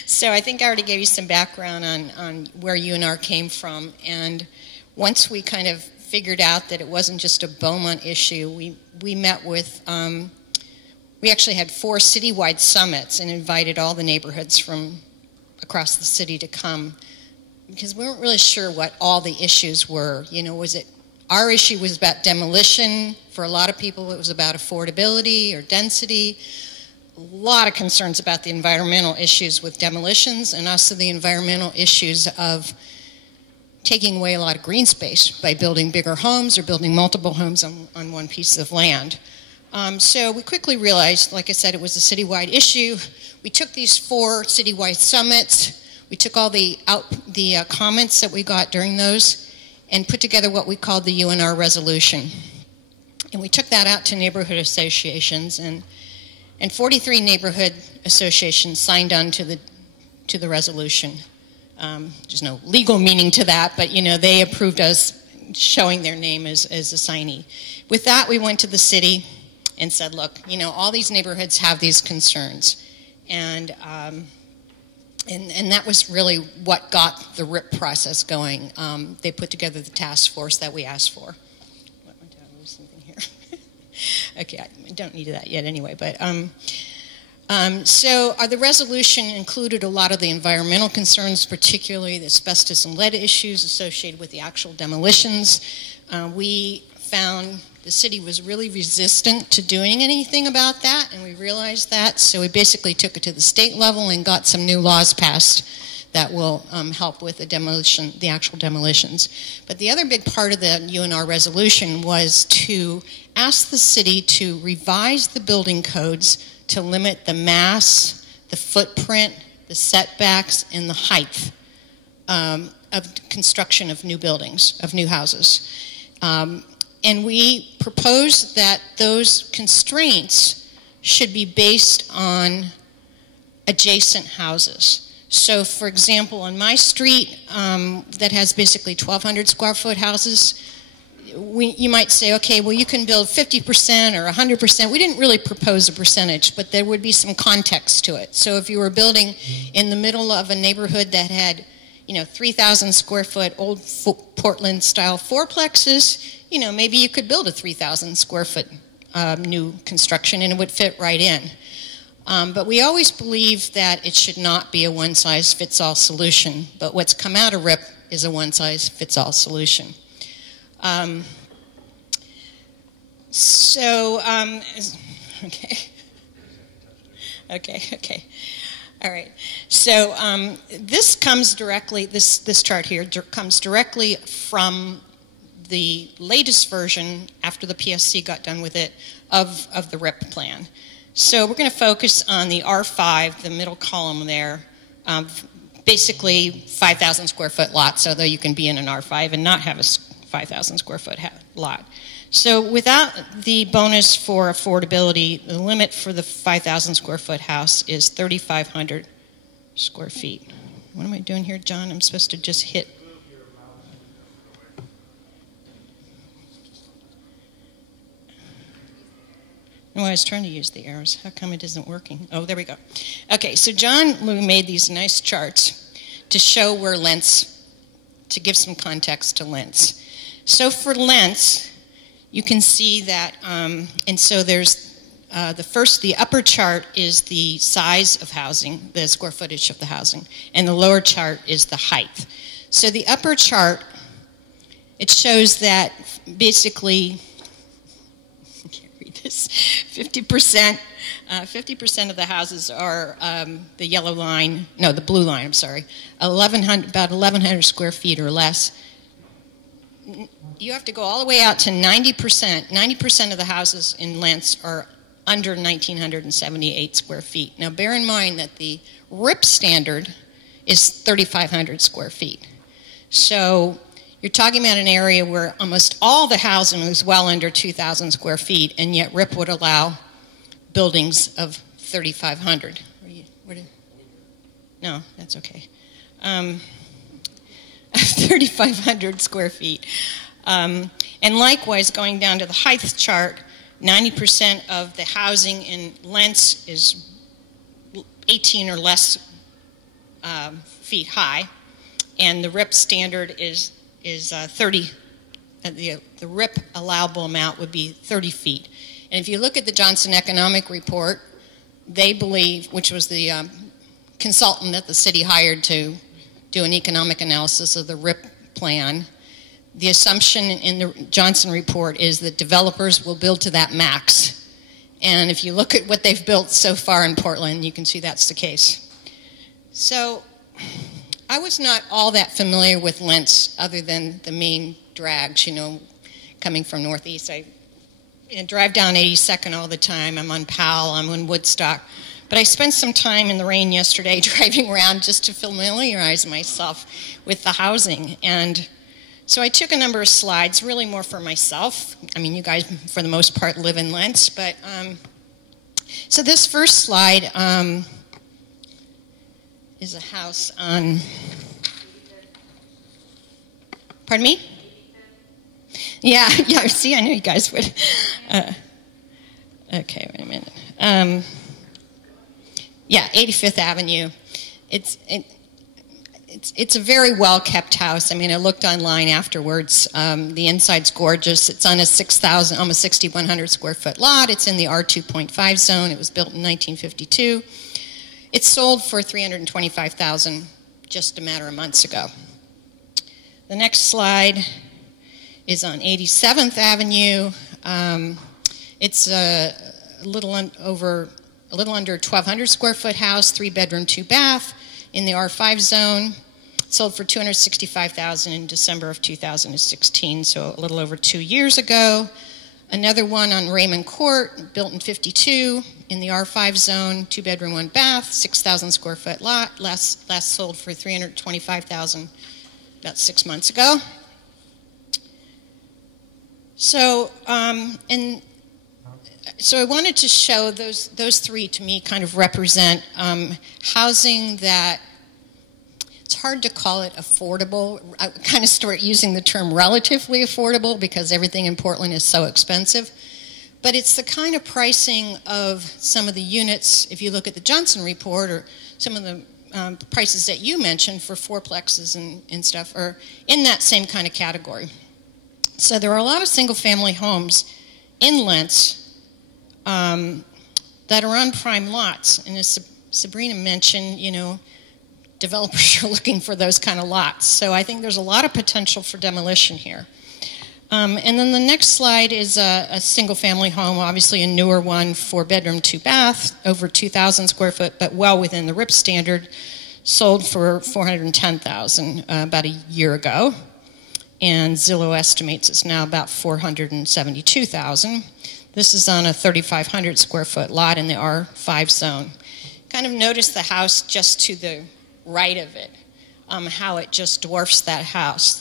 So I think I already gave you some background on where UNR came from, and once we kind of figured out that it wasn't just a Beaumont issue, we met with, we actually had 4 citywide summits and invited all the neighborhoods from across the city to come, because we weren't really sure what all the issues were. You know, was it, our issue was about demolition. For a lot of people it was about affordability or density. A lot of concerns about the environmental issues with demolitions, and also the environmental issues of taking away a lot of green space by building bigger homes or building multiple homes on one piece of land. So we quickly realized, like I said, it was a citywide issue. We took these 4 citywide summits. We took all the comments that we got during those and put together what we called the UNR resolution. And we took that out to neighborhood associations, and 43 neighborhood associations signed on to the resolution. There's no legal meaning to that, but you know, they approved us showing their name as a signee. With that, we went to the city and said, look, you know, all these neighborhoods have these concerns, and that was really what got the RIP process going. They put together the task force that we asked for. Okay, I don't need that yet anyway, but so the resolution included a lot of the environmental concerns, particularly the asbestos and lead issues associated with the actual demolitions. We found the city was really resistant to doing anything about that, and we realized that, so we basically took it to the state level and got some new laws passed that will help with the demolition, the actual demolitions. But the other big part of the UNR resolution was to ask the city to revise the building codes to limit the mass, the footprint, the setbacks, and the height of construction of new buildings, of new houses. And we proposed that those constraints should be based on adjacent houses. So, for example, on my street that has basically 1,200 square foot houses, you might say, okay, well, you can build 50% or 100%. We didn't really propose a percentage, but there would be some context to it. So if you were building in the middle of a neighborhood that had, 3,000 square foot old Portland style fourplexes, maybe you could build a 3,000 square foot new construction and it would fit right in. But we always believe that it should not be a one-size-fits-all solution. But what's come out of RIP is a one-size-fits-all solution. Okay. All right. So this comes directly, this chart here comes directly from the latest version, after the PSC got done with it, of the RIP plan. So we're going to focus on the R5, the middle column there, basically 5,000 square foot lots, although you can be in an R5 and not have a 5,000 square foot lot. So without the bonus for affordability, the limit for the 5,000 square foot house is 3,500 square feet. What am I doing here, John? I'm supposed to just hit. No, I was trying to use the arrows. How come it isn't working? Oh, there we go. Okay, so John made these nice charts to show where Lentz, to give some context to Lentz. So for Lentz, you can see that, and so there's the upper chart is the size of housing, the square footage of the housing, and the lower chart is the height. So the upper chart, it shows that basically, I can't read this, 50% of the houses are the yellow line, no, the blue line, I'm sorry, about 1,100 square feet or less. You have to go all the way out to 90%. 90% of the houses in Lentz are under 1,978 square feet. Now bear in mind that the RIP standard is 3,500 square feet. So you're talking about an area where almost all the housing is well under 2,000 square feet, and yet RIP would allow buildings of 3,500. No, that's okay. 3,500 square feet. And likewise, going down to the height chart, 90% of the housing in Lentz is 18 or less feet high, and the RIP standard is 30. The RIP allowable amount would be 30 feet. And if you look at the Johnson Economic Report, they believe, which was the consultant that the city hired to do an economic analysis of the RIP plan, the assumption in the Johnson report is that developers will build to that max. And if you look at what they've built so far in Portland, you can see that's the case. So I was not all that familiar with Lentz other than the main drags, coming from Northeast. I drive down 82nd all the time. I'm on Powell, I'm on Woodstock. But I spent some time in the rain yesterday driving around just to familiarize myself with the housing. And so I took a number of slides, really more for myself. I mean, you guys, for the most part, live in Lentz. But so this first slide is a house on, pardon me? Yeah, see, I knew you guys would. Okay, wait a minute. 85th Avenue. It's a very well-kept house. I mean, I looked online afterwards. The inside's gorgeous. It's on a 6,000, almost 6,100 square foot lot. It's in the R2.5 zone. It was built in 1952. It sold for $325,000 just a matter of months ago. The next slide is on 87th Avenue. It's a little under 1,200 square foot house, 3-bedroom, 2-bath in the R5 zone. Sold for $265,000 in December of 2016, so a little over 2 years ago. Another one on Raymond Court, built in 52 in the R5 zone, 2-bedroom, 1-bath, 6,000 square foot lot. Last sold for $325,000 about 6 months ago. So, so I wanted to show those three, to me, kind of represent housing that, it's hard to call it affordable. I kind of start using the term relatively affordable because everything in Portland is so expensive. But it's the kind of pricing of some of the units, if you look at the Johnson report, or some of the prices that you mentioned for fourplexes and stuff, are in that same kind of category. So there are a lot of single-family homes in Lentz that are on prime lots. And as Sabrina mentioned, developers are looking for those kind of lots. So I think there's a lot of potential for demolition here. And then the next slide is a single-family home, obviously a newer one, 4-bedroom, 2-bath, over 2,000 square foot, but well within the RIP standard, sold for $410,000 about a year ago. And Zillow estimates it's now about $472,000. This is on a 3,500 square foot lot in the R5 zone. Kind of notice the house just to the right of it, how it just dwarfs that house.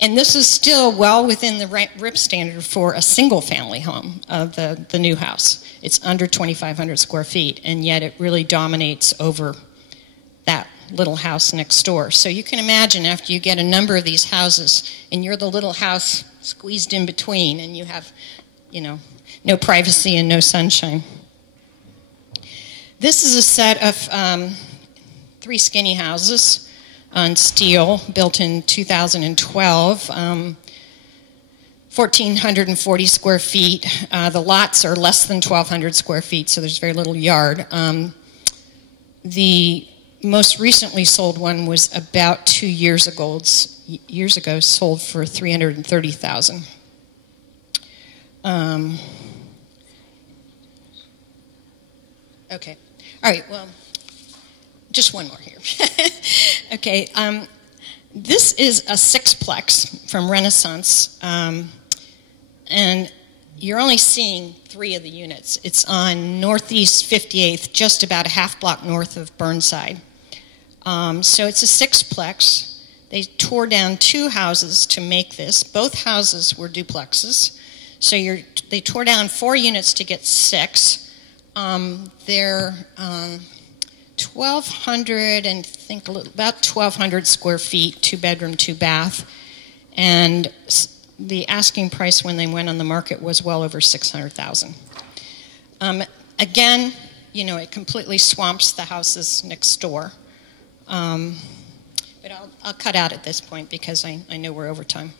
And this is still well within the RIP standard for a single-family home of the new house. It's under 2,500 square feet, and yet it really dominates over that little house next door. So you can imagine after you get a number of these houses, and you're the little house squeezed in between, and you have, no privacy and no sunshine. This is a set of 3 skinny houses on steel, built in 2012. 1,440 square feet. The lots are less than 1,200 square feet, so there's very little yard. The most recently sold one was about 2 years ago, sold for $330,000. Okay. All right. Well, just one more here. Okay. This is a 6-plex from Renaissance, and you're only seeing 3 of the units. It's on Northeast 58th, just about a half block north of Burnside. So it's a 6-plex. They tore down 2 houses to make this. Both houses were duplexes. So they tore down 4 units to get 6. They're 1,200 and about 1,200 square feet, 2-bedroom, 2-bath, and the asking price when they went on the market was well over $600,000. Again, it completely swamps the houses next door. But I'll cut out at this point because I know we're over time.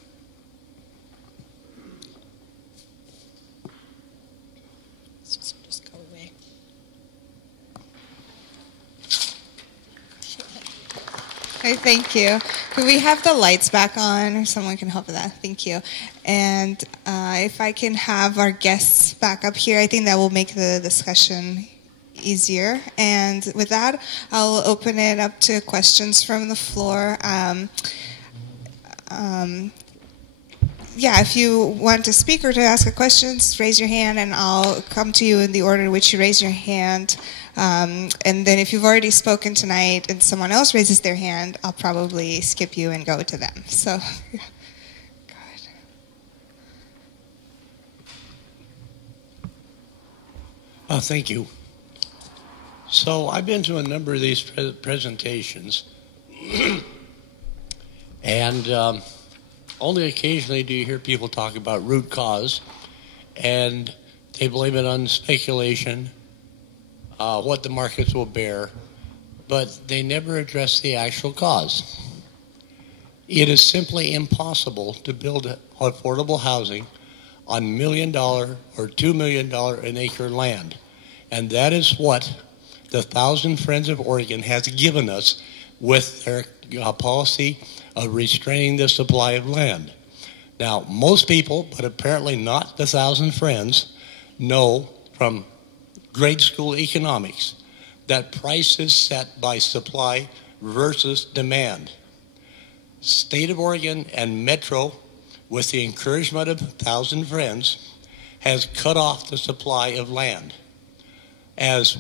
Just go away. Okay, thank you. Could we have the lights back on, or someone can help with that? Thank you. And if I can have our guests back up here, I think that will make the discussion easier. And with that, I'll open it up to questions from the floor. If you want to speak or to ask a question, just raise your hand, and I'll come to you in the order in which you raise your hand. And then if you've already spoken tonight and someone else raises their hand, I'll probably skip you and go to them. So, yeah. Go ahead. Thank you. So I've been to a number of these presentations, and only occasionally do you hear people talk about root cause, and they blame it on speculation, what the markets will bear, but they never address the actual cause. It is simply impossible to build affordable housing on $1 million or $2 million an acre land, and that is what the 1,000 Friends of Oregon has given us with their policy of restraining the supply of land. Now, most people, but apparently not the 1,000 Friends, know from grade school economics that price is set by supply versus demand. State of Oregon and Metro, with the encouragement of 1,000 Friends, has cut off the supply of land. As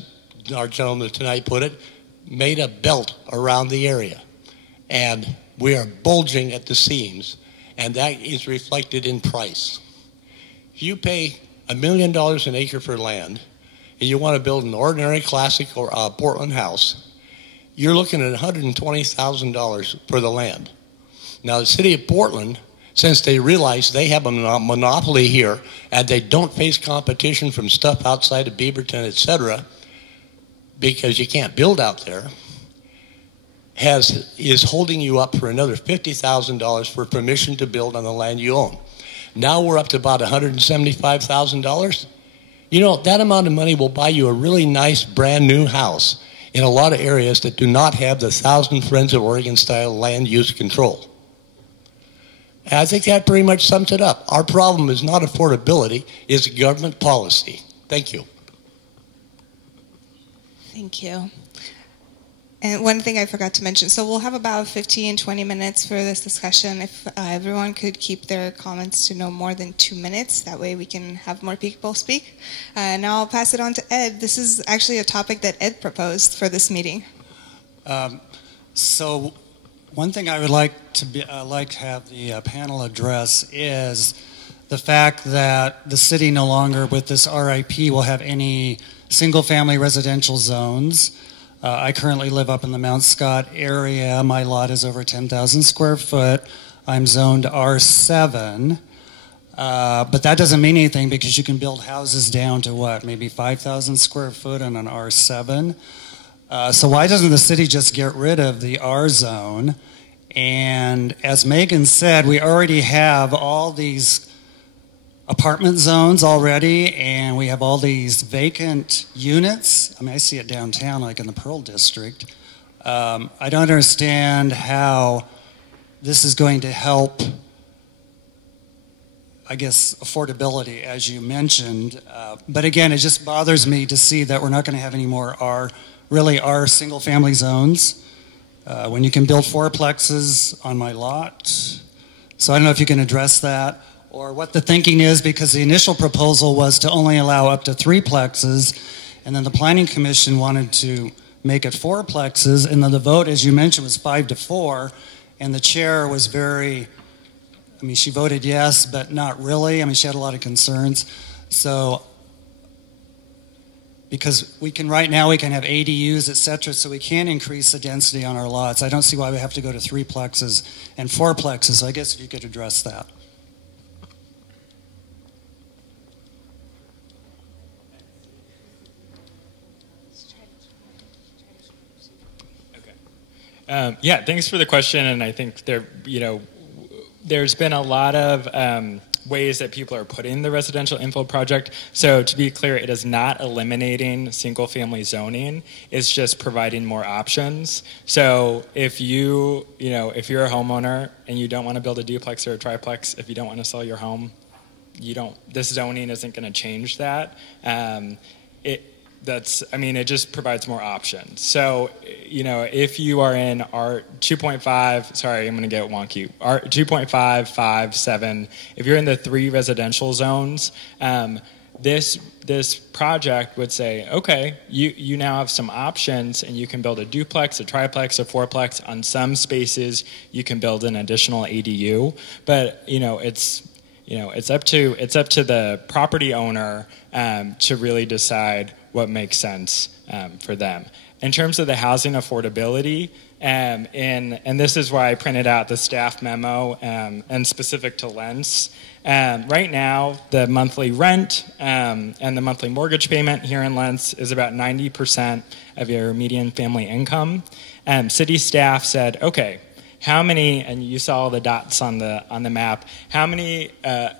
our gentleman tonight put it, made a belt around the area. And we are bulging at the seams, and that is reflected in price. If you pay $1 million an acre for land, and you want to build an ordinary classic or Portland house, you're looking at $120,000 for the land. Now, the city of Portland, since they realize they have a monopoly here and they don't face competition from stuff outside of Beaverton, etc., because you can't build out there, is holding you up for another $50,000 for permission to build on the land you own. Now we're up to about $175,000. That amount of money will buy you a really nice brand new house in a lot of areas that do not have the 1,000 Friends of Oregon style land use control. And I think that pretty much sums it up. Our problem is not affordability, it's government policy. Thank you. Thank you. And one thing I forgot to mention, so we'll have about 15, 20 minutes for this discussion. If everyone could keep their comments to no more than 2 minutes, that way we can have more people speak. Now I'll pass it on to Ed. This is actually a topic that Ed proposed for this meeting. So one thing I would like to have the panel address is the fact that the city no longer, with this RIP, will have any single-family residential zones. I currently live up in the Mount Scott area. My lot is over 10,000 square foot. I'm zoned R7. But that doesn't mean anything because you can build houses down to what, maybe 5,000 square foot on an R7. So why doesn't the city just get rid of the R zone? And as Megan said, we already have all these apartment zones already, and we have all these vacant units. I mean, I see it downtown, like in the Pearl District. I don't understand how this is going to help, I guess, affordability, as you mentioned. But again, it just bothers me to see that we're not going to have any more R single-family zones when you can build fourplexes on my lot. So I don't know if you can address that or what the thinking is, because the initial proposal was to only allow up to 3plexes, and then the Planning Commission wanted to make it 4plexes, and then the vote, as you mentioned, was 5-4, and the chair was very, I mean, she voted yes, but not really. I mean, she had a lot of concerns. So, because we can, right now we can have ADUs, et cetera, so we can increase the density on our lots. I don't see why we have to go to 3plexes and 4plexes, so I guess if you could address that. Yeah, thanks for the question, and I think there's been a lot of ways that people are putting the residential infill project. So to be clear, it is not eliminating single-family zoning. It's just providing more options. So if you're a homeowner and you don't want to build a duplex or a triplex, if you don't want to sell your home, this zoning isn't going to change that. It just provides more options. So, if you are in R2.5, sorry, I'm going to get wonky, R2.5, 5, 7, if you're in the 3 residential zones, this project would say, okay, you now have some options and you can build a duplex, a triplex, a fourplex. On some spaces, you can build an additional ADU, but, it's up to the property owner to really decide what makes sense for them. In terms of the housing affordability, and this is why I printed out the staff memo and specific to Lentz. Right now, the monthly rent and the monthly mortgage payment here in Lentz is about 90% of your median family income. City staff said, okay, how many, and you saw the dots on the map, how many,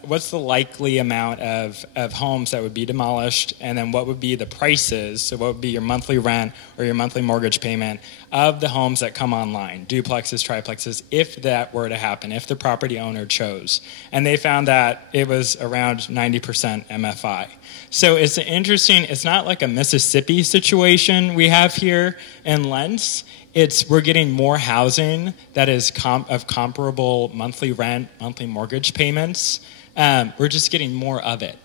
what's the likely amount of homes that would be demolished, and then what would be the prices, so what would be your monthly rent or your monthly mortgage payment of the homes that come online, duplexes, triplexes, if that were to happen, if the property owner chose. And they found that it was around 90% MFI. So it's interesting, it's not like a Mississippi situation we have here in Lentz. We're getting more housing that is of comparable monthly rent, monthly mortgage payments. We're just getting more of it.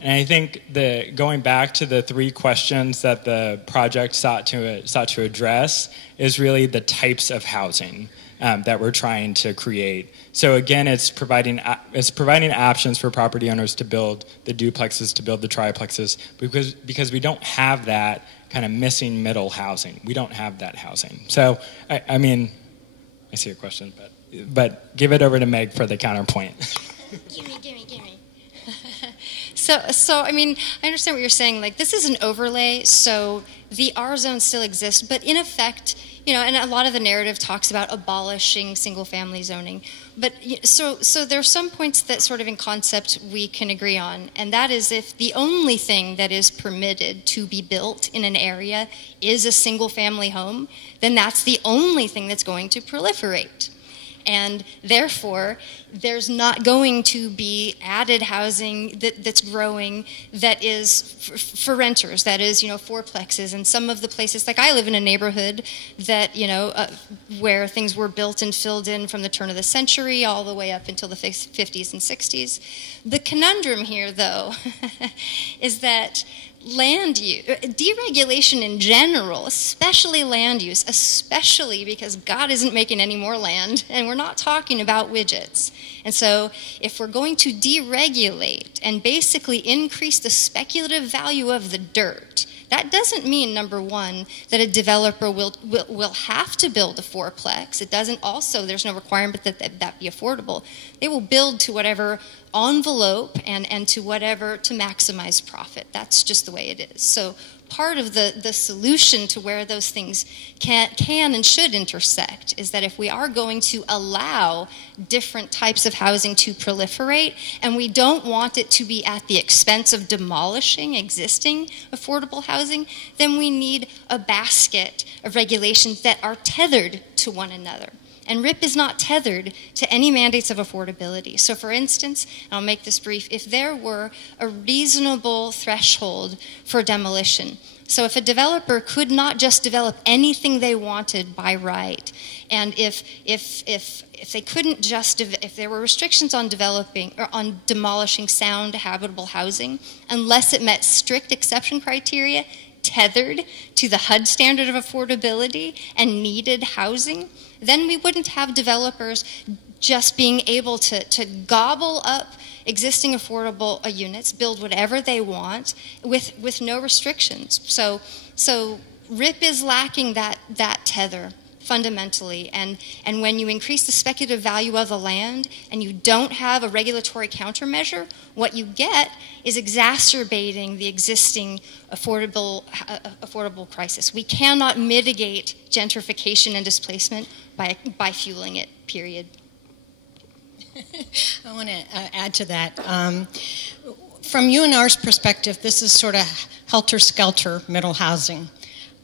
And I think going back to the 3 questions that the project sought to address is really the types of housing that we're trying to create. So again, it's providing options for property owners to build the duplexes, to build the triplexes, because we don't have that kind of missing middle housing. We don't have that housing. So, I see your question, but give it over to Meg for the counterpoint. Gimme. So I understand what you're saying. Like, this is an overlay, so the R zone still exists, but in effect, and a lot of the narrative talks about abolishing single-family zoning. But so there's some points that sort of in concept we can agree on, and that is if the only thing that is permitted to be built in an area is a single-family home, then that's the only thing that's going to proliferate. And therefore, there's not going to be added housing that's growing that is for renters, that is, fourplexes. And some of the places, like I live in a neighborhood that, where things were built and filled in from the turn of the century all the way up until the 50s and 60s. The conundrum here, though, is that land use, deregulation in general, especially land use, especially because God isn't making any more land, and we're not talking about widgets. And so if we're going to deregulate and basically increase the speculative value of the dirt, That doesn't mean, number one, that a developer will have to build a fourplex. It doesn't also, there's no requirement that be affordable. They will build to whatever envelope and to whatever to maximize profit. That's just the way it is. So part of the solution to where those things can and should intersect is that if we are going to allow different types of housing to proliferate, and we don't want it to be at the expense of demolishing existing affordable housing, then we need a basket of regulations that are tethered to one another. And RIP is not tethered to any mandates of affordability. So for instance, and I'll make this brief, if there were a reasonable threshold for demolition, so if a developer could not just develop anything they wanted by right, and if they couldn't just, if there were restrictions on developing or on demolishing sound habitable housing, unless it met strict exception criteria tethered to the HUD standard of affordability and needed housing, then we wouldn't have developers just being able to gobble up existing affordable units, build whatever they want with no restrictions. So RIP is lacking that tether fundamentally, and when you increase the speculative value of the land and you don't have a regulatory countermeasure, what you get is exacerbating the existing affordable crisis. We cannot mitigate gentrification and displacement by fueling it, period. I want to add to that. From UNR's perspective, this is sort of helter-skelter middle housing.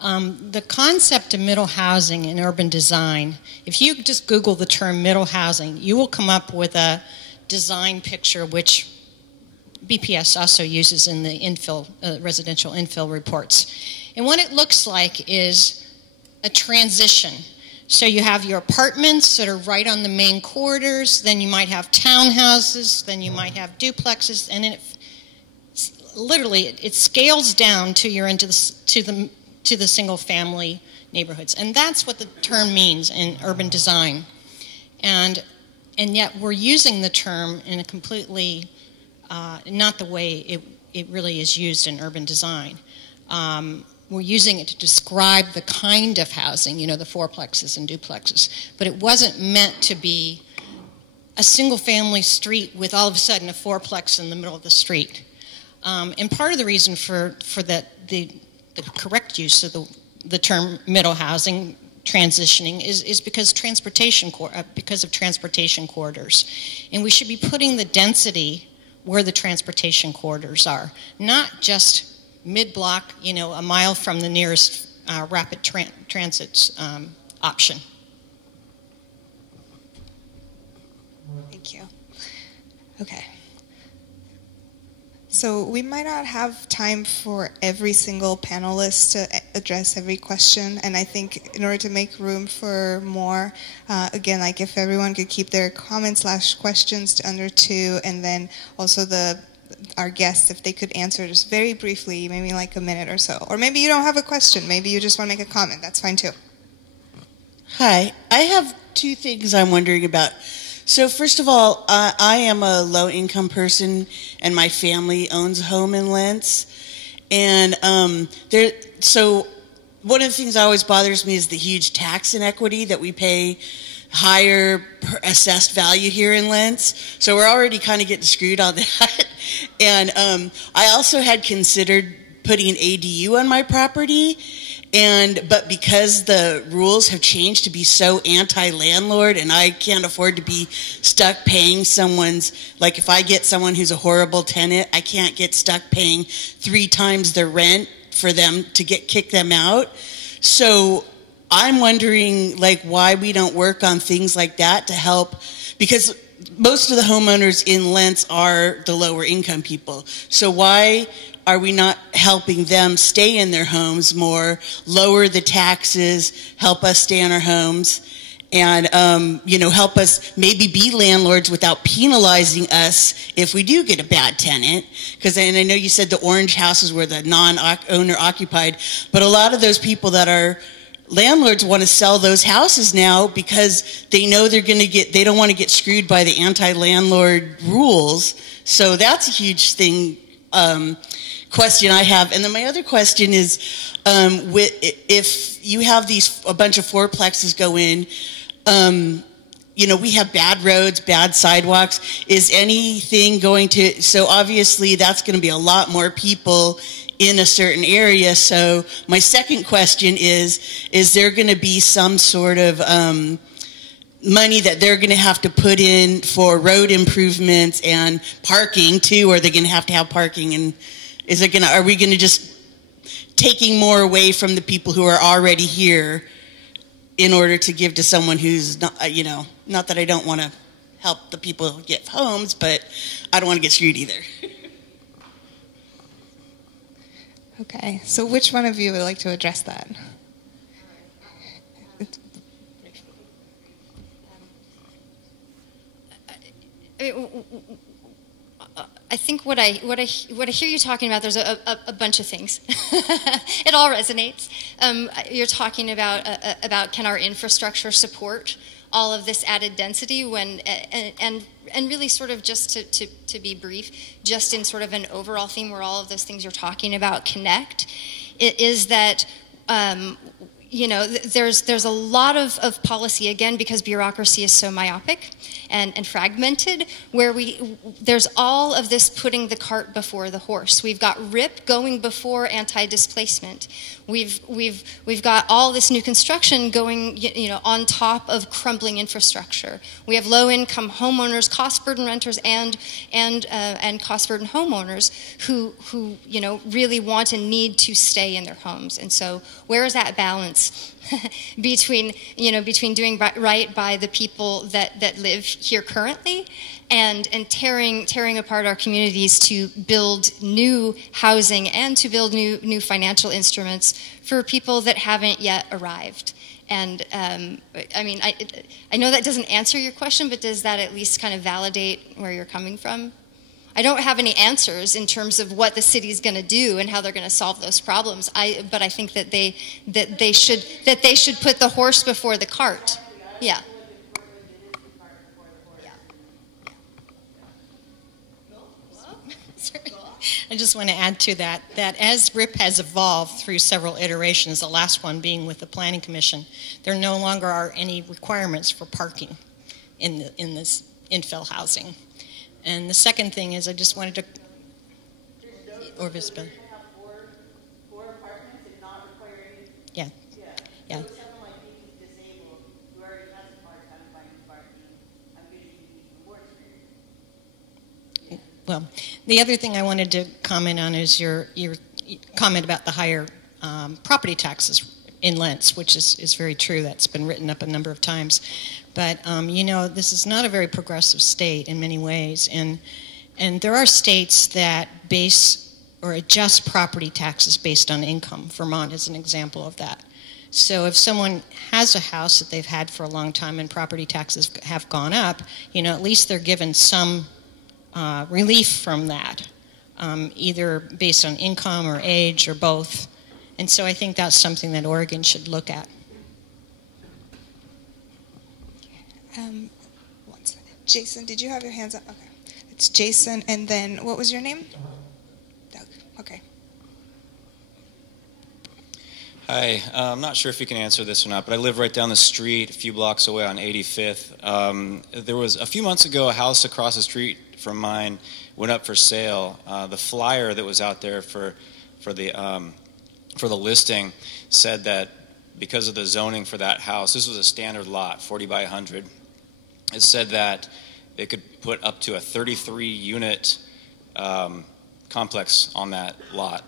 The concept of middle housing in urban design, if you just Google the term middle housing, you will come up with a design picture which BPS also uses in the residential infill reports. And what it looks like is a transition. So you have your apartments that are right on the main corridors, then you might have townhouses, then you might have duplexes, and then it scales down to you're into the single family neighborhoods. And that's what the term means in urban design. And yet we're using the term in a completely not the way it really is used in urban design. We're using it to describe the kind of housing, the fourplexes and duplexes. But it wasn't meant to be a single-family street with all of a sudden a fourplex in the middle of the street. And part of the reason for that, the correct use of the term middle housing transitioning is because of transportation corridors. And we should be putting the density where the transportation corridors are, not just mid-block, a mile from the nearest rapid transit option. Thank you. Okay. So we might not have time for every single panelist to address every question, and I think in order to make room for more, again, like if everyone could keep their comments/questions to under 2, and then also our guests, if they could answer just very briefly, maybe like a minute or so. Or maybe you don't have a question, maybe you just want to make a comment, that's fine too. Hi, I have 2 things I'm wondering about. So first of all, I am a low-income person, and my family owns a home in Lentz. And so one of the things that always bothers me is the huge tax inequity that we pay higher assessed value here in Lentz. So we're already kind of getting screwed on that. And I also had considered putting an ADU on my property. But because the rules have changed to be so anti-landlord, and I can't afford to be stuck paying like if I get someone who's a horrible tenant, I can't get stuck paying 3 times their rent for them to kick them out. So I'm wondering why we don't work on things like that to help, because most of the homeowners in Lentz are the lower income people. So why are we not helping them stay in their homes more, lower the taxes, help us stay in our homes, and help us maybe be landlords without penalizing us if we do get a bad tenant? And I know you said the orange houses were the non-owner occupied, but a lot of those people that are landlords want to sell those houses now because they know they don't want to get screwed by the anti-landlord rules. So that's a huge thing question I have. And then my other question is, if you have a bunch of fourplexes go in, we have bad roads, bad sidewalks. Is anything going to, so obviously that's going to be a lot more people in a certain area. So my second question is there going to be some sort of money that they're going to have to put in for road improvements and parking too? Or are they going to have parking? And are we going to just taking more away from the people who are already here in order to give to someone who's not, not that I don't want to help the people get homes, but I don't want to get screwed either. Okay, so which one of you would like to address that? I think what I hear you talking about, there's a bunch of things. It all resonates. You're talking about can our infrastructure support all of this added density and really sort of just to be brief, just in sort of an overall theme where all of those things you're talking about connect, it is that there's a lot of policy, again, because bureaucracy is so myopic and fragmented, where there's all of this putting the cart before the horse. We've got RIP going before anti-displacement. We've got all this new construction going, on top of crumbling infrastructure. We have low-income homeowners, cost-burden renters, and cost-burden homeowners who really want and need to stay in their homes. And so, where is that balance between doing right by the people that live here currently and tearing apart our communities to build new housing and to build new financial instruments for people that haven't yet arrived? And I know that doesn't answer your question, but does that at least kind of validate where you're coming from? I don't have any answers in terms of what the city's going to do and how they're going to solve those problems. But I think that they should put the horse before the cart. Yeah. I just want to add to that as RIP has evolved through several iterations, the last one being with the Planning Commission, there no longer are any requirements for parking in this infill housing. And the second thing is I just wanted to, or visibility. Four apartments and not requiring. Yeah. Yeah. So someone like me who's disabled, who already has a hard time finding parking, I'm going to be even more screwed. Well, the other thing I wanted to comment on is your comment about the higher property taxes in Lentz, which is very true. That's been written up a number of times. But, this is not a very progressive state in many ways. And there are states that base or adjust property taxes based on income. Vermont is an example of that. So if someone has a house that they've had for a long time and property taxes have gone up, at least they're given some relief from that, either based on income or age or both. And so I think that's something that Oregon should look at. One second. Jason, did you have your hands up? Okay. It's Jason, and then what was your name? Doug. Okay. Hi. I'm not sure if you can answer this or not, but I live right down the street, a few blocks away on 85th. There was, a few months ago, a house across the street from mine went up for sale. The flyer that was out there for the listing said that because of the zoning for that house, this was a standard lot, 40 by 100. It said that it could put up to a 33-unit complex on that lot.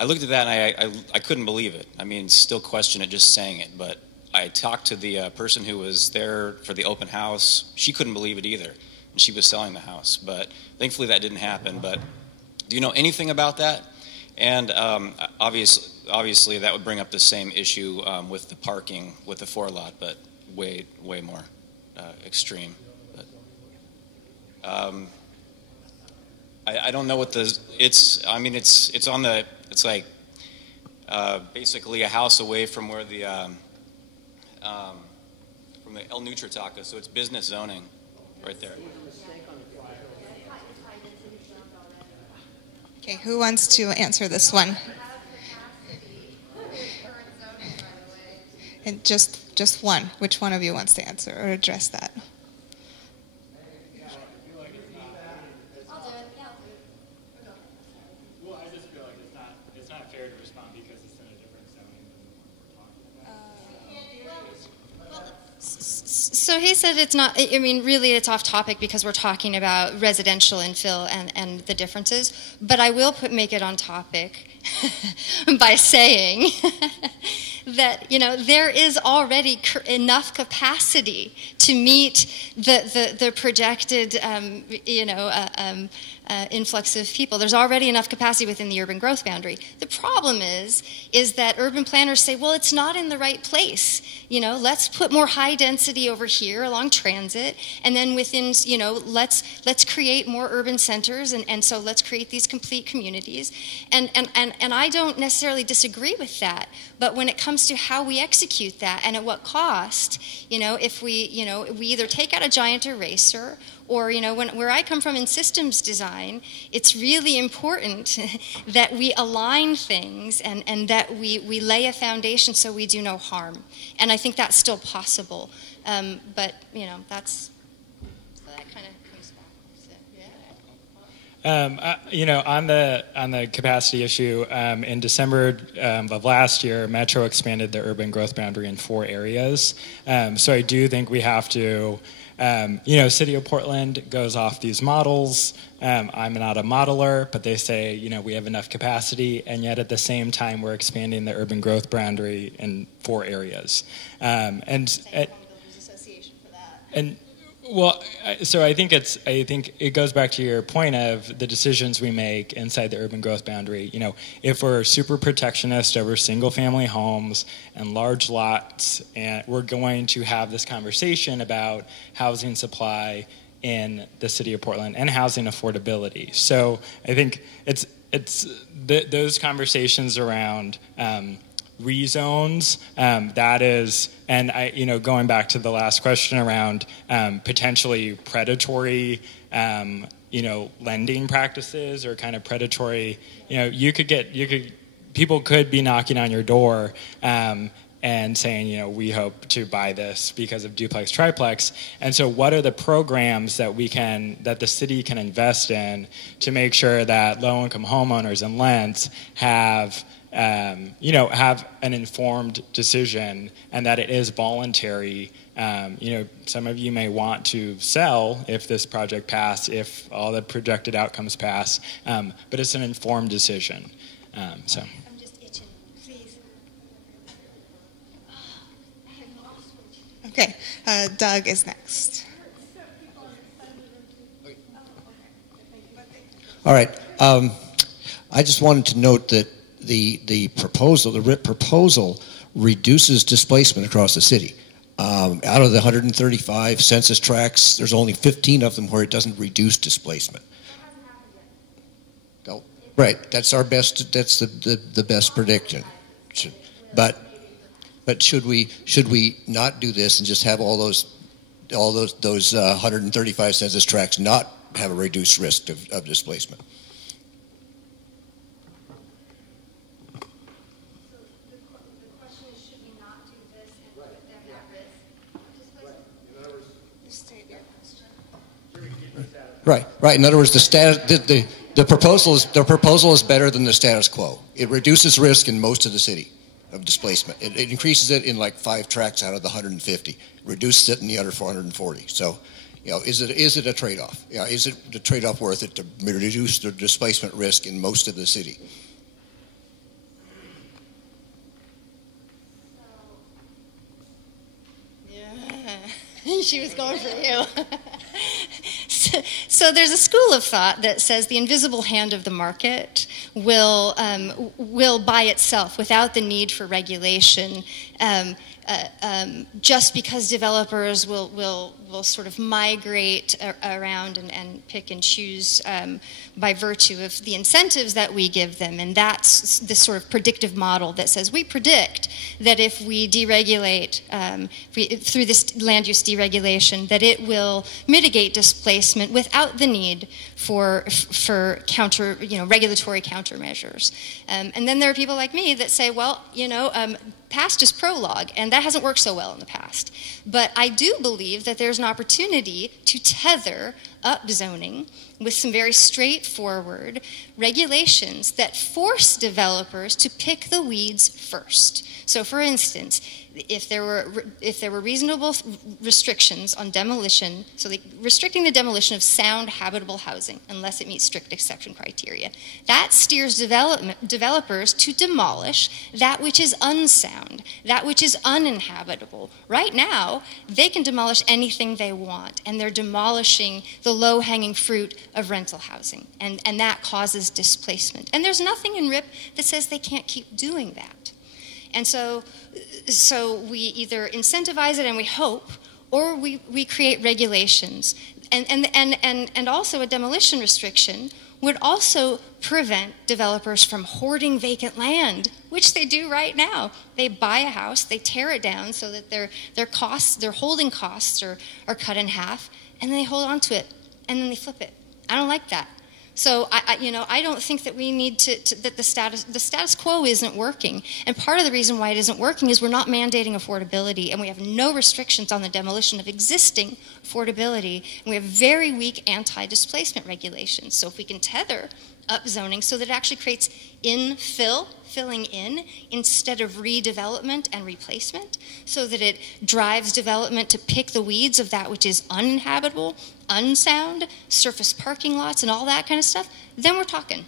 I looked at that and I couldn't believe it. I mean, still question it just saying it, but I talked to the person who was there for the open house. She couldn't believe it either, and she was selling the house. But thankfully that didn't happen. But do you know anything about that? And obviously that would bring up the same issue with the parking with the 4-lot, but way more extreme. But, I don't know what it's like basically a house away from where the El Nutritaka, so it's business zoning right there. Okay, who wants to answer this one? And just one. Which one of you wants to answer or address that? Well, I just feel like it's not fair to respond because it's in a different zoning than the one we're talking about. So he said it's not, I mean, really it's off topic because we're talking about residential infill and the differences, but I will make it on topic by saying that, you know, there is already enough capacity to meet the projected, influx of people. There's already enough capacity within the urban growth boundary. The problem is that urban planners say, well, it's not in the right place. You know, let's put more high density over here along transit, and then within, you know, let's create more urban centers, and so let's create these complete communities. And I don't necessarily disagree with that, but when it comes to how we execute that and at what cost, you know, if we either take out a giant eraser, or, you know, where I come from in systems design, it's really important that we align things and that we lay a foundation so we do no harm. And I think that's still possible. But, you know, so that kind of comes back. So, yeah. You know, on the capacity issue, in December of last year, Metro expanded the urban growth boundary in 4 areas. So I do think we have to, you know, City of Portland goes off these models. I'm not a modeler, but they say, you know, we have enough capacity, and yet at the same time we're expanding the urban growth boundary in 4 areas. Well, so I think it goes back to your point of the decisions we make inside the urban growth boundary. You know, if we're super protectionist over single-family homes and large lots, and we're going to have this conversation about housing supply in the city of Portland and housing affordability. So I think it's those conversations around rezones, that is, and going back to the last question around potentially predatory, lending practices or kind of predatory, people could be knocking on your door and saying, we hope to buy this because of duplex, triplex. And so what are the programs that the city can invest in to make sure that low-income homeowners and Lents have have an informed decision and that it is voluntary. Some of you may want to sell if this project passes, if all the projected outcomes pass, but it's an informed decision. I'm just itching, please. Okay, Doug is next. All right. I just wanted to note that the proposal, the RIP proposal, reduces displacement across the city. Out of the 135 census tracts, there's only 15 of them where it doesn't reduce displacement. Oh, right, that's our best. That's the best prediction. But should we not do this and just have all those 135 census tracts not have a reduced risk of displacement? Right. In other words, the proposal is better than the status quo. It reduces risk in most of the city of displacement. It increases it in like 5 tracts out of the 150. Reduces it in the other 440. So, is it a trade-off? Is it the trade-off worth it to reduce the displacement risk in most of the city? Yeah, she was going for you. So there's a school of thought that says the invisible hand of the market will by itself, without the need for regulation, just because developers will sort of migrate around and pick and choose by virtue of the incentives that we give them. And that's this sort of predictive model that says we predict that if we deregulate through this land use deregulation, that it will mitigate displacement without the need for regulatory countermeasures. And then there are people like me that say, well, past is prologue, and that hasn't worked so well in the past. But I do believe that there's an opportunity to tether upzoning with some very straightforward regulations that force developers to pick the weeds first. So, for instance, if there were reasonable restrictions on demolition, so restricting the demolition of sound habitable housing unless it meets strict exception criteria, that steers developers to demolish that which is unsound, that which is uninhabitable. Right now, they can demolish anything they want, and they're demolishing the low-hanging fruit of rental housing, and that causes displacement. And there's nothing in RIP that says they can't keep doing that. And so we either incentivize it and we hope, or we create regulations. And also a demolition restriction would also prevent developers from hoarding vacant land, which they do right now. They buy a house, they tear it down so that their holding costs are cut in half, and then they hold on to it, and then they flip it. I don't like that. So I don't think that we need that the status quo isn't working. And part of the reason why it isn't working is we're not mandating affordability, and we have no restrictions on the demolition of existing affordability, and we have very weak anti-displacement regulations. So if we can tether upzoning so that it actually creates filling in instead of redevelopment and replacement, so that it drives development to pick the weeds of that which is uninhabitable, unsound, surface parking lots and all that kind of stuff, then we're talking.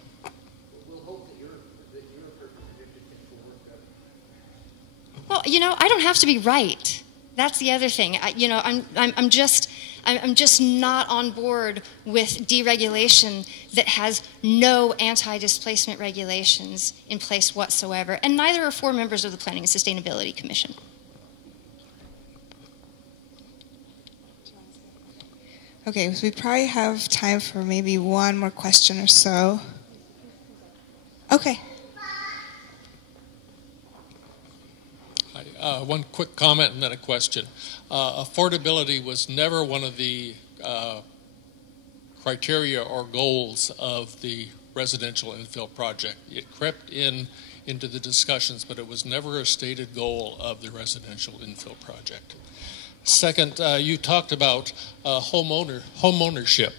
Well, I don't have to be right. That's the other thing. I'm just not on board with deregulation that has no anti-displacement regulations in place whatsoever, and neither are 4 members of the Planning and Sustainability Commission. Okay, so we probably have time for maybe one more question or so. Okay. One quick comment and then a question. Affordability was never one of the criteria or goals of the residential infill project. It crept into the discussions, but it was never a stated goal of the residential infill project. Second, you talked about home ownership.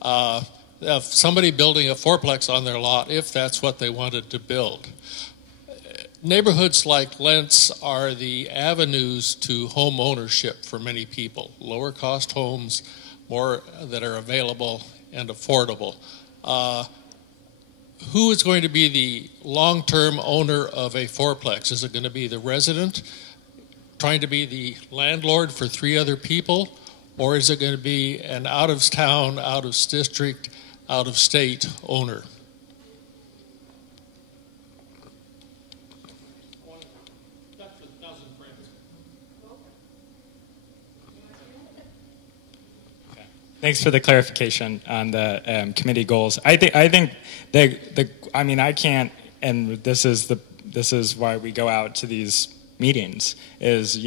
Of somebody building a fourplex on their lot, if that's what they wanted to build. Neighborhoods like Lentz are the avenues to home ownership for many people. Lower cost homes, more that are available and affordable. Who is going to be the long-term owner of a fourplex? Is it going to be the resident trying to be the landlord for 3 other people? Or is it going to be an out-of-town, out-of-district, out-of-state owner? Thanks for the clarification on the committee goals. I think I can't, and this is why we go out to these meetings, is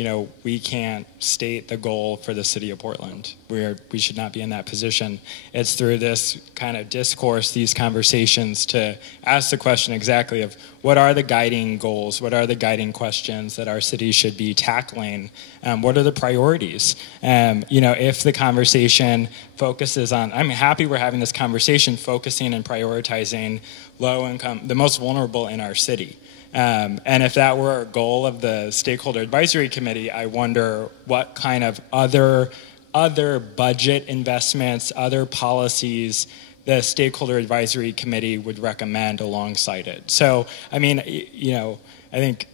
we can't state the goal for the city of Portland. We should not be in that position. It's through this kind of discourse, these conversations, to ask the question exactly of what are the guiding goals, what are the guiding questions that our city should be tackling, what are the priorities. If the conversation focuses on, I'm happy we're having this conversation focusing and prioritizing low income, the most vulnerable in our city. And if that were a goal of the Stakeholder Advisory Committee, I wonder what kind of other budget investments, other policies the Stakeholder Advisory Committee would recommend alongside it. So, I think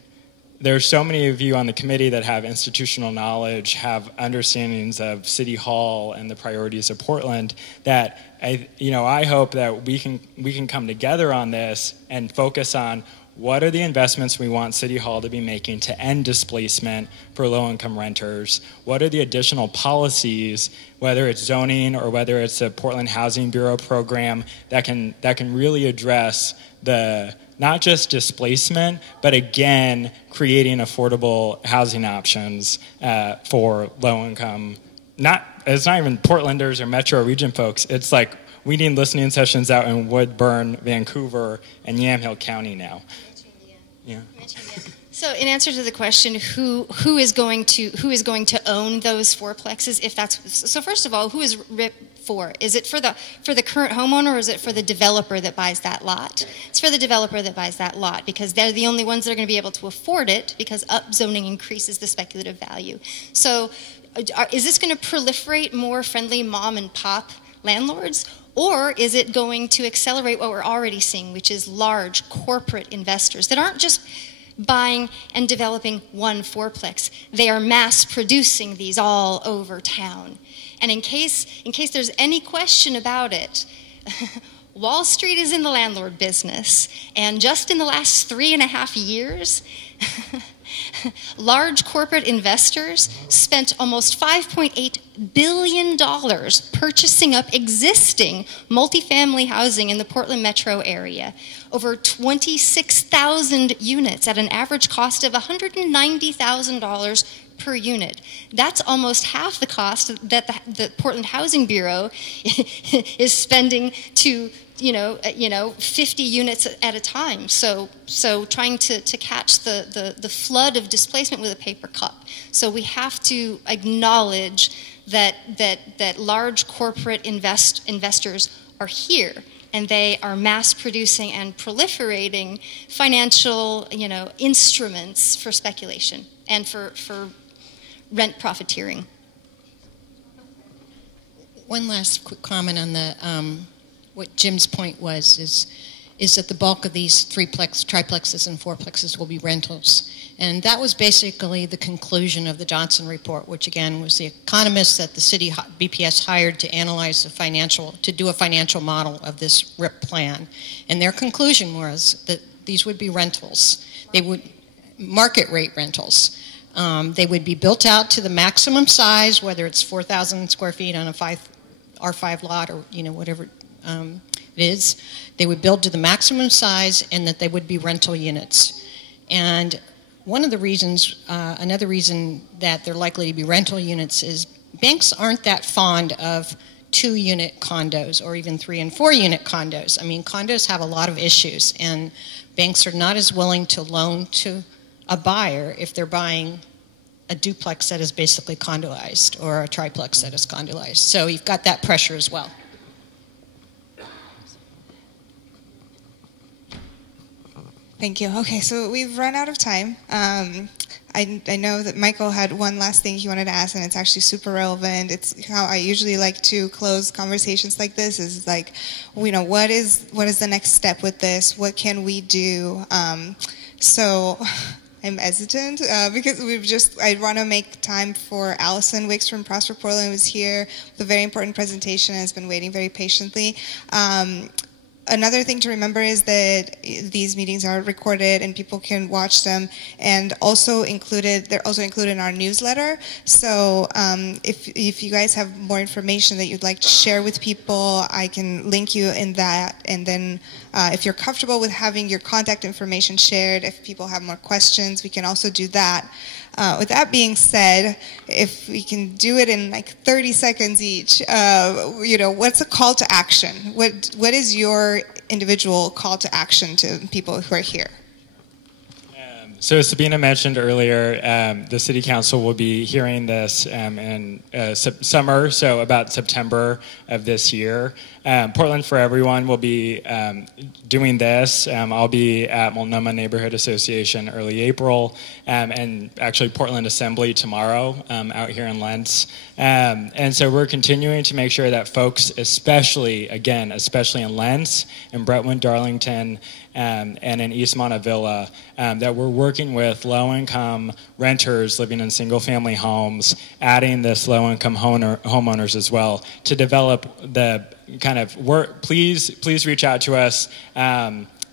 there's so many of you on the committee that have institutional knowledge, have understandings of City Hall and the priorities of Portland, that I hope that we can come together on this and focus on what are the investments we want City Hall to be making to end displacement for low-income renters? What are the additional policies, whether it's zoning or whether it's a Portland Housing Bureau program, that can really address the not just displacement, but again, creating affordable housing options for low-income, it's not even Portlanders or Metro region folks. It's like we need listening sessions out in Woodburn, Vancouver, and Yamhill County now. Yeah. So, in answer to the question, who is going to own those fourplexes? If that's so, first of all, who is RIP for? Is it for the current homeowner, or is it for the developer that buys that lot? It's for the developer that buys that lot, because they're the only ones that are going to be able to afford it, because upzoning increases the speculative value. So, is this going to proliferate more friendly mom and pop landlords? Or is it going to accelerate what we're already seeing, which is large corporate investors that aren't just buying and developing one fourplex. They are mass producing these all over town. And in case there's any question about it, Wall Street is in the landlord business. And just in the last 3.5 years, large corporate investors spent almost $5.8 billion purchasing up existing multifamily housing in the Portland metro area. Over 26,000 units at an average cost of $190,000 per unit. That's almost half the cost that the Portland Housing Bureau is spending to 50 units at a time. So trying to catch the flood of displacement with a paper cup. So we have to acknowledge that large corporate investors are here, and they are mass producing and proliferating financial instruments for speculation and for rent profiteering. One last quick comment on the what Jim's point is that the bulk of these triplexes and fourplexes will be rentals. And that was basically the conclusion of the Johnson report, which again was the economists that the city BPS hired to analyze to do a financial model of this RIP plan. And their conclusion was that these would be rentals. They would market rate rentals. They would be built out to the maximum size, whether it's 4,000 square feet on a R5 lot or whatever it is. They would build to the maximum size, and that they would be rental units. And one of the reasons, another reason that they're likely to be rental units is banks aren't that fond of 2-unit condos or even 3- and 4-unit condos. I mean, condos have a lot of issues, and banks are not as willing to loan to a buyer if they're buying a duplex that is basically condoized or a triplex that is condoized. So you've got that pressure as well. Thank you. Okay, so we've run out of time. I know that Michael had one last thing he wanted to ask, and it's actually super relevant. It's how I usually like to close conversations like this is like, what is the next step with this? What can we do? So I'm hesitant because I want to make time for Allison Wicks from Prosper Portland, who's here with a very important presentation and has been waiting very patiently. Another thing to remember is that these meetings are recorded and people can watch them, and they're also included in our newsletter. So if you guys have more information that you'd like to share with people, I can link you in that. And then if you're comfortable with having your contact information shared, if people have more questions, we can also do that. With that being said, if we can do it in like 30 seconds each, what's a call to action? What is your individual call to action to people who are here? So as Sabina mentioned earlier, the City Council will be hearing this in summer, so about September of this year. Portland for Everyone will be doing this. I'll be at Multnomah Neighborhood Association early April, and actually Portland Assembly tomorrow out here in Lentz. And so we're continuing to make sure that folks, especially in Lentz, in Brentwood, Darlington, and in East Montevilla, that we're working with low-income renters living in single-family homes, adding this low-income homeowners as well, to develop the kind of work. Please reach out to us.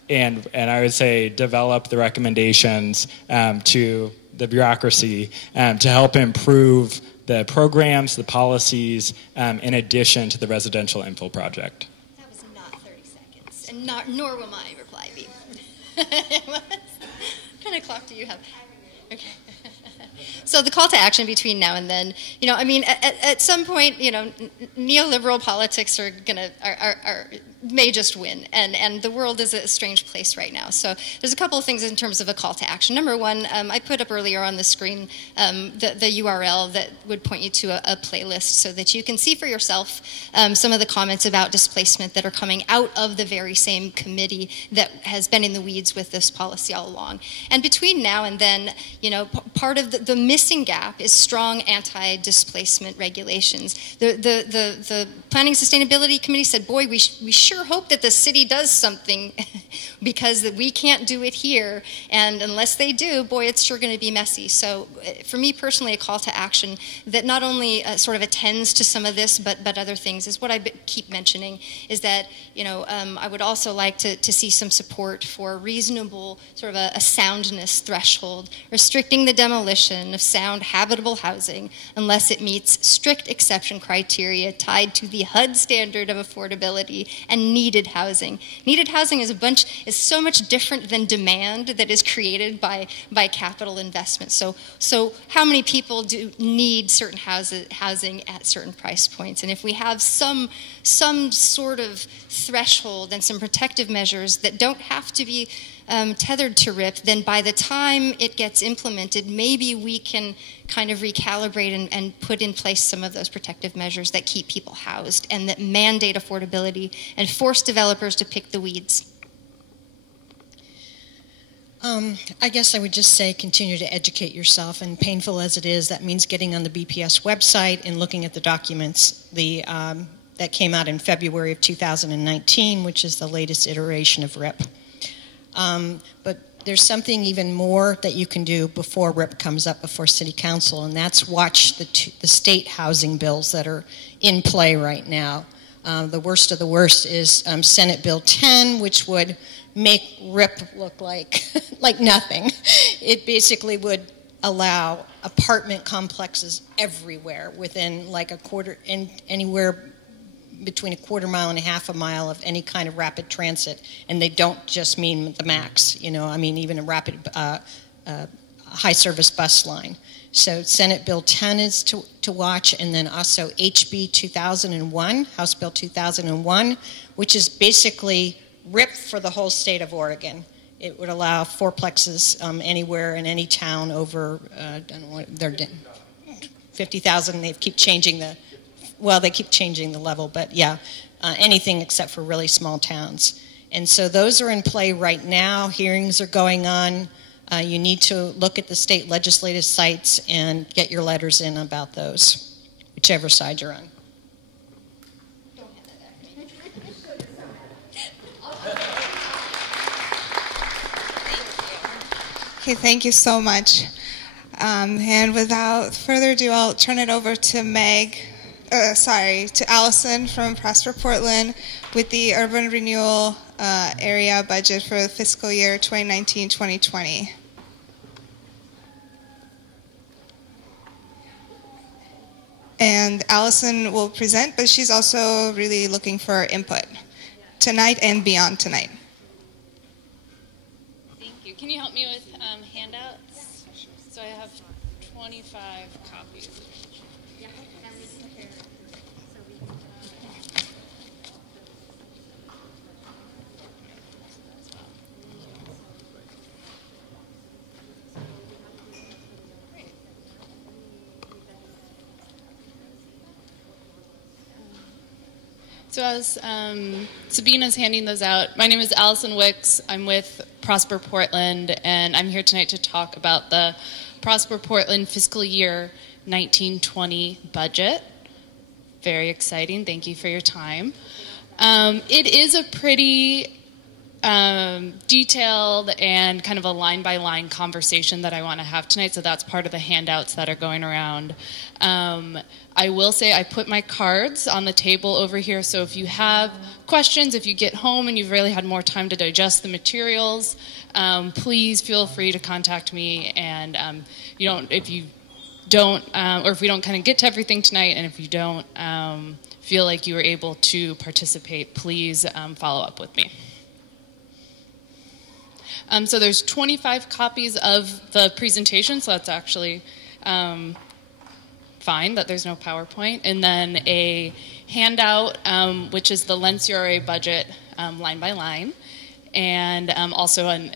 and I would say develop the recommendations to the bureaucracy to help improve the programs, the policies, in addition to the residential infill project. That was not 30 seconds, and nor will my reply be. What kind of clock do you have? Okay. So the call to action between now and then, I mean, at some point, neoliberal politics are may just win, and the world is a strange place right now. So there's a couple of things in terms of a call to action. Number one, I put up earlier on the screen the URL that would point you to a playlist so that you can see for yourself some of the comments about displacement that are coming out of the very same committee that has been in the weeds with this policy all along. And between now and then, part of the missing gap is strong anti-displacement regulations. The Planning Sustainability Committee said, boy, we sure hope that the city does something because we can't do it here, and unless they do, boy, it's sure going to be messy. So for me personally, a call to action that not only sort of attends to some of this, but other things is what I keep mentioning, is that I would also like to see some support for reasonable sort of a soundness threshold, restricting the demolition of sound habitable housing unless it meets strict exception criteria tied to the HUD standard of affordability and needed housing. Needed housing is so much different than demand that is created by capital investment. So how many people do need certain housing at certain price points? And if we have some sort of threshold and some protective measures that don't have to be tethered to RIP, then by the time it gets implemented, maybe we can kind of recalibrate and put in place some of those protective measures that keep people housed and that mandate affordability and force developers to pick the weeds. I guess I would just say continue to educate yourself, and painful as it is, that means getting on the BPS website and looking at the documents that came out in February of 2019, which is the latest iteration of RIP. But there's something even more that you can do before RIP comes up before City Council, and that's watch the state housing bills that are in play right now. The worst of the worst is Senate Bill 10, which would make RIP look like like nothing. It basically would allow apartment complexes everywhere within like anywhere between a quarter mile and a half a mile of any kind of rapid transit, and they don't just mean the MAX, I mean even a rapid high service bus line. So Senate Bill 10 is to watch, and then also HB 2001, House Bill 2001, which is basically RIP for the whole state of Oregon. It would allow fourplexes anywhere in any town over, I don't know what, they're 50,000. They keep changing the level, but yeah, anything except for really small towns. And so those are in play right now. Hearings are going on. You need to look at the state legislative sites and get your letters in about those, whichever side you're on. Okay, thank you so much. And without further ado, I'll turn it over to Allison from Prosper Portland with the Urban Renewal area budget for the fiscal year 2019-2020. And Allison will present, but she's also really looking for input tonight and beyond tonight. Thank you. Can you help me with handouts? So I have 25 copies. So as Sabina's handing those out, my name is Allison Wicks. I'm with Prosper Portland, and I'm here tonight to talk about the Prosper Portland fiscal year 1920 budget. Very exciting. Thank you for your time. It is a pretty detailed and kind of a line-by-line conversation that I want to have tonight, so that's part of the handouts that are going around. I will say I put my cards on the table over here, so if you have questions, if you get home and you've really had more time to digest the materials, please feel free to contact me. And if we don't kind of get to everything tonight, and if you don't feel like you were able to participate, please follow up with me. So there's 25 copies of the presentation, so that's actually fine that there's no PowerPoint. And then a handout, which is the Lentz URA budget line by line, and also an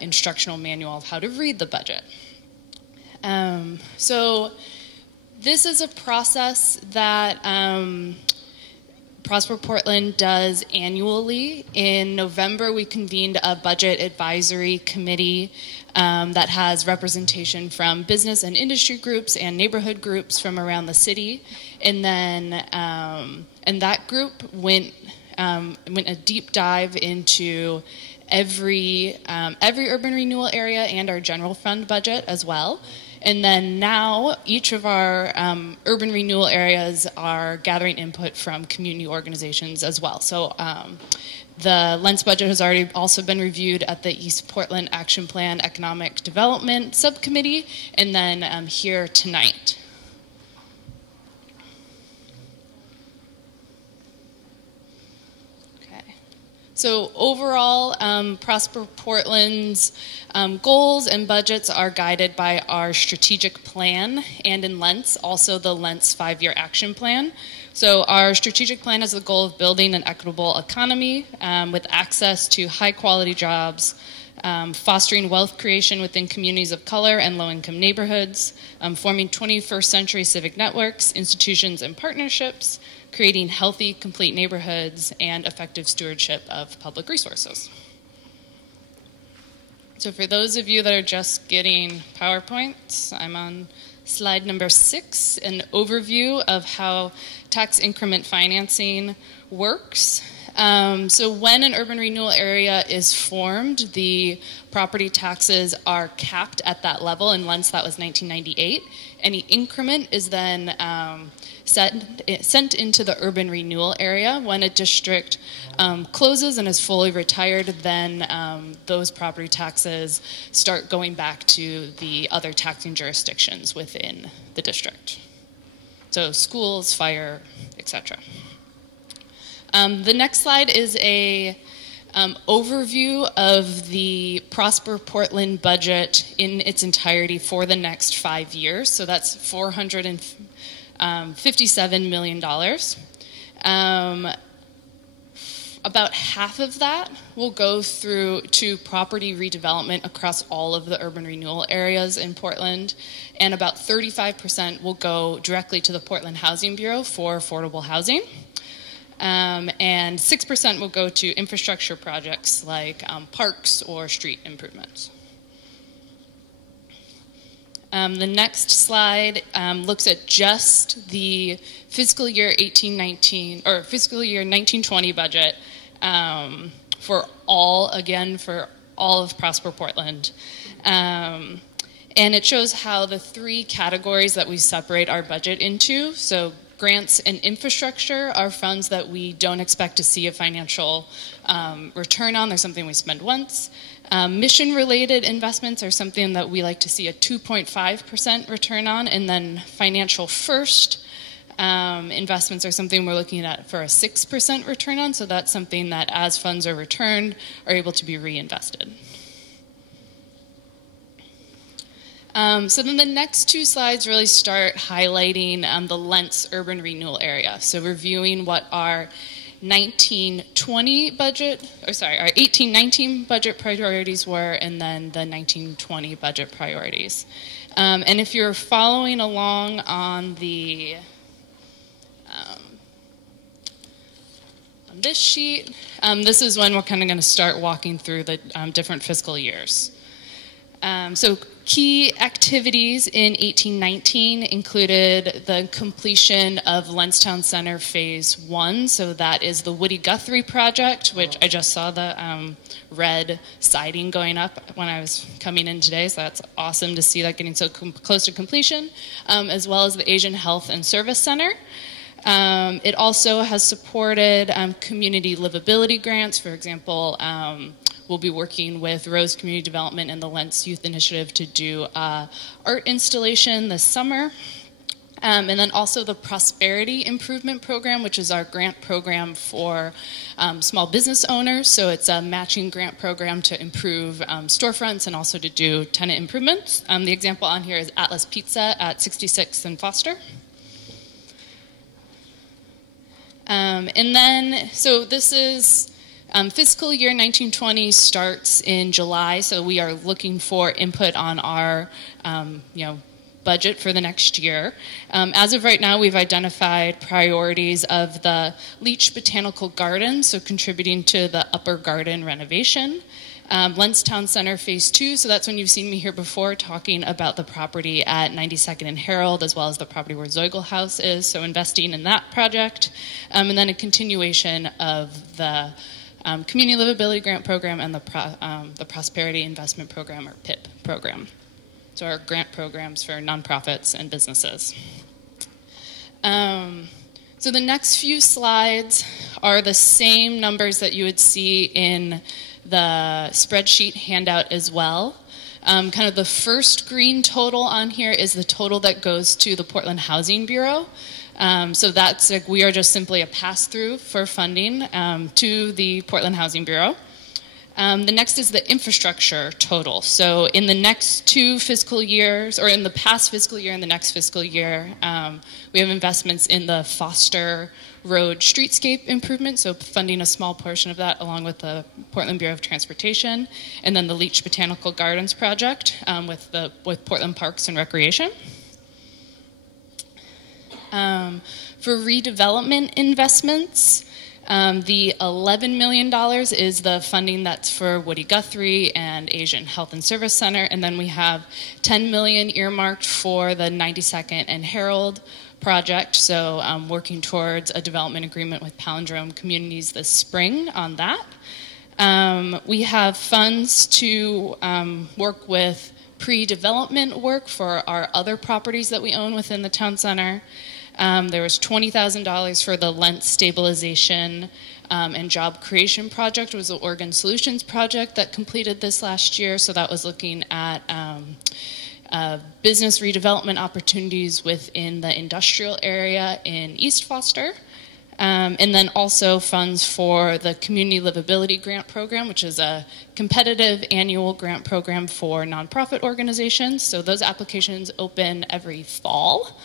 instructional manual of how to read the budget. So this is a process that Prosper Portland does annually. In November, we convened a budget advisory committee that has representation from business and industry groups and neighborhood groups from around the city. And then and that group went a deep dive into every urban renewal area and our general fund budget as well. And then now each of our urban renewal areas are gathering input from community organizations as well. So the Lentz budget has already also been reviewed at the East Portland Action Plan Economic Development Subcommittee, and then here tonight. So overall, Prosper Portland's goals and budgets are guided by our strategic plan, and in Lentz, also the Lentz 5-year action plan. So our strategic plan has the goal of building an equitable economy with access to high-quality jobs, fostering wealth creation within communities of color and low-income neighborhoods, forming 21st century civic networks, institutions, and partnerships, creating healthy, complete neighborhoods, and effective stewardship of public resources. So for those of you that are just getting PowerPoints, I'm on slide number 6, an overview of how tax increment financing works. So when an urban renewal area is formed, the property taxes are capped at that level. In Lentz, that was 1998. Any increment is then sent into the urban renewal area. When a district closes and is fully retired, then those property taxes start going back to the other taxing jurisdictions within the district. So schools, fire, etc. The next slide is a overview of the Prosper Portland budget in its entirety for the next 5 years. So that's $457 million. About half of that will go through to property redevelopment across all of the urban renewal areas in Portland, and about 35% will go directly to the Portland Housing Bureau for affordable housing. And 6% will go to infrastructure projects like parks or street improvements. The next slide looks at just the fiscal year 18-19 or fiscal year 19-20 budget for all of Prosper Portland. And it shows how the 3 categories that we separate our budget into. So grants and infrastructure are funds that we don't expect to see a financial return on. They're something we spend once. Mission-related investments are something that we like to see a 2.5% return on. And then financial first investments are something we're looking at for a 6% return on. So that's something that as funds are returned are able to be reinvested. So then the next 2 slides really start highlighting the Lentz urban renewal area. So reviewing what our 19-20 budget, or sorry, our 18-19 budget priorities were, and then the 19-20 budget priorities. And if you're following along on the on this sheet, this is when we're kind of going to start walking through the different fiscal years. So key activities in 1819 included the completion of Lentz Town Center Phase 1. So that is the Woody Guthrie project, which I just saw the red siding going up when I was coming in today. So that's awesome to see that getting so close to completion, as well as the Asian Health and Service Center. It also has supported community livability grants. For example, we'll be working with Rose Community Development and the Lentz Youth Initiative to do art installation this summer. And then also the Prosperity Improvement Program, which is our grant program for small business owners. So it's a matching grant program to improve storefronts and also to do tenant improvements. The example on here is Atlas Pizza at 66th and Foster. And then, so this is fiscal year 1920 starts in July, so we are looking for input on our, budget for the next year. As of right now, we've identified priorities of the Leach Botanical Garden, so contributing to the upper garden renovation. Lentz Town Center Phase 2, so that's when you've seen me here before talking about the property at 92nd and Herald, as well as the property where Zeugel House is, so investing in that project. And then a continuation of the Community Livability Grant Program and the Prosperity Investment Program, or PIP program. So our grant programs for nonprofits and businesses. So the next few slides are the same numbers that you would see in the spreadsheet handout as well. Kind of the first green total on here is the total that goes to the Portland Housing Bureau. So that's we are just simply a pass-through for funding to the Portland Housing Bureau. The next is the infrastructure total. So in the next 2 fiscal years, or in the past fiscal year and the next fiscal year, we have investments in the Foster Road streetscape improvement, so funding a small portion of that along with the Portland Bureau of Transportation, and then the Leach Botanical Gardens project with Portland Parks and Recreation. For redevelopment investments, the $11 million is the funding that's for Woody Guthrie and Asian Health and Service Center, and then we have $10 million earmarked for the 92nd and Herald project, so working towards a development agreement with Palindrome Communities this spring on that. We have funds to work with pre-development work for our other properties that we own within the town center. There was $20,000 for the Lentz Stabilization and Job Creation Project. It was the Oregon Solutions Project that completed this last year, so that was looking at business redevelopment opportunities within the industrial area in East Foster. And then also funds for the Community Livability Grant Program, which is a competitive annual grant program for nonprofit organizations. So those applications open every fall.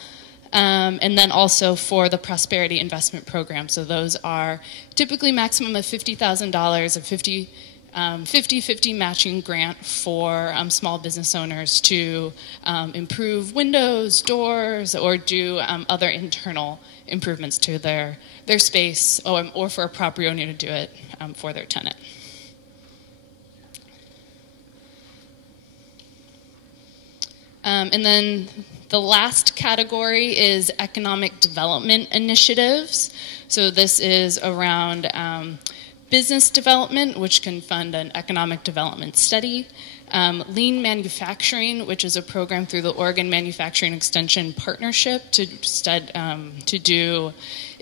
And then also for the Prosperity Investment Program. So those are typically maximum of $50,000, a 50-50 matching grant for small business owners to improve windows, doors, or do other internal improvements to their space, or for a property owner to do it for their tenant. And then the last category is economic development initiatives. So this is around business development, which can fund an economic development study. Lean manufacturing, which is a program through the Oregon Manufacturing Extension Partnership to do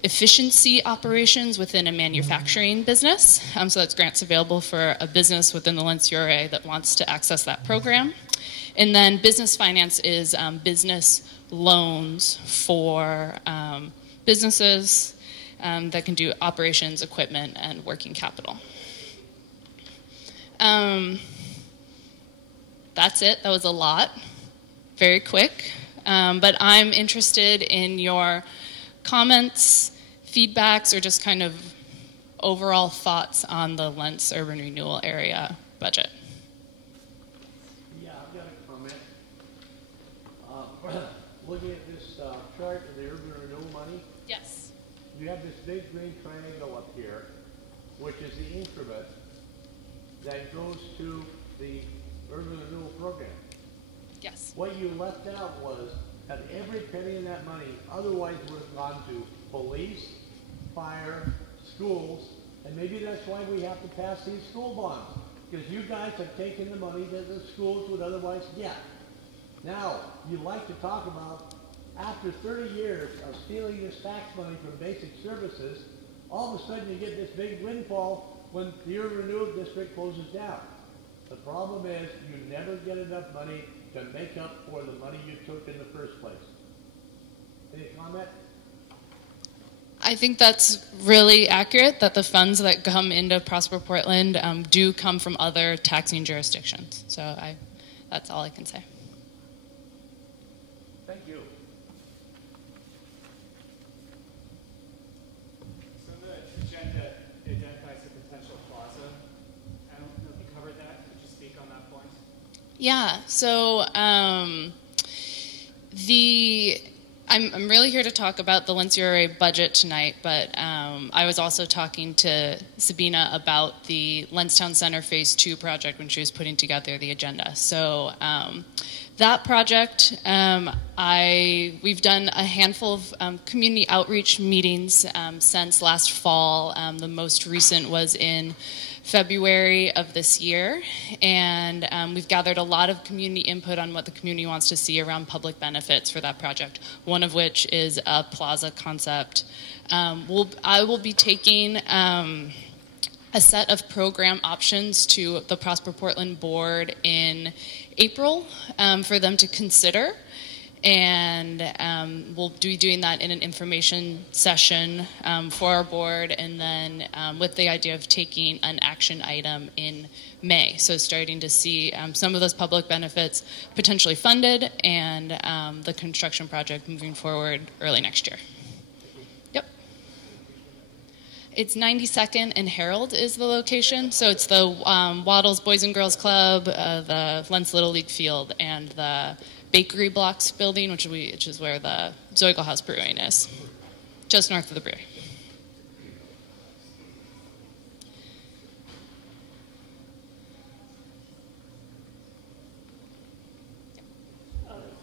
efficiency operations within a manufacturing business. So that's grants available for a business within the Lentz URA that wants to access that program. And then business finance is business loans for businesses that can do operations, equipment, and working capital. That's it. That was a lot. Very quick. But I'm interested in your comments, feedbacks, or just kind of overall thoughts on the Lentz Urban Renewal Area budget. Yeah, I've got a comment. Looking at this chart of the urban renewal money. Yes. You have this big green triangle up here, which is the increment that goes to the urban renewal program. Yes. What you left out was that every penny in that money otherwise would have gone to police, fire, schools, and maybe that's why we have to pass these school bonds, because you guys have taken the money that the schools would otherwise get. Now, you like to talk about, after 30 years of stealing this tax money from basic services, all of a sudden you get this big windfall when your renewal district closes down. The problem is you never get enough money to make up for the money you took in the first place. Any comment? I think that's really accurate, that the funds that come into Prosper Portland do come from other taxing jurisdictions. So that's all I can say. Thank you. So the agenda identifies a potential plaza. I don't know if you covered that. Could you speak on that point? Yeah, so I'm really here to talk about the Lentz URA budget tonight, but I was also talking to Sabina about the Lentstown Center Phase 2 project when she was putting together the agenda. So that project, we've done a handful of community outreach meetings since last fall. The most recent was in February of this year, and we've gathered a lot of community input on what the community wants to see around public benefits for that project, one of which is a plaza concept. I will be taking a set of program options to the Prosper Portland board in April for them to consider. And we'll be doing that in an information session for our board, and then with the idea of taking an action item in May. So starting to see some of those public benefits potentially funded, and the construction project moving forward early next year. Yep. It's 92nd and Herald is the location. So it's the Waddles Boys and Girls Club, the Lentz Little League Field, and the Bakery Blocks building, which is where the Zoigel House Brewing is, just north of the brewery.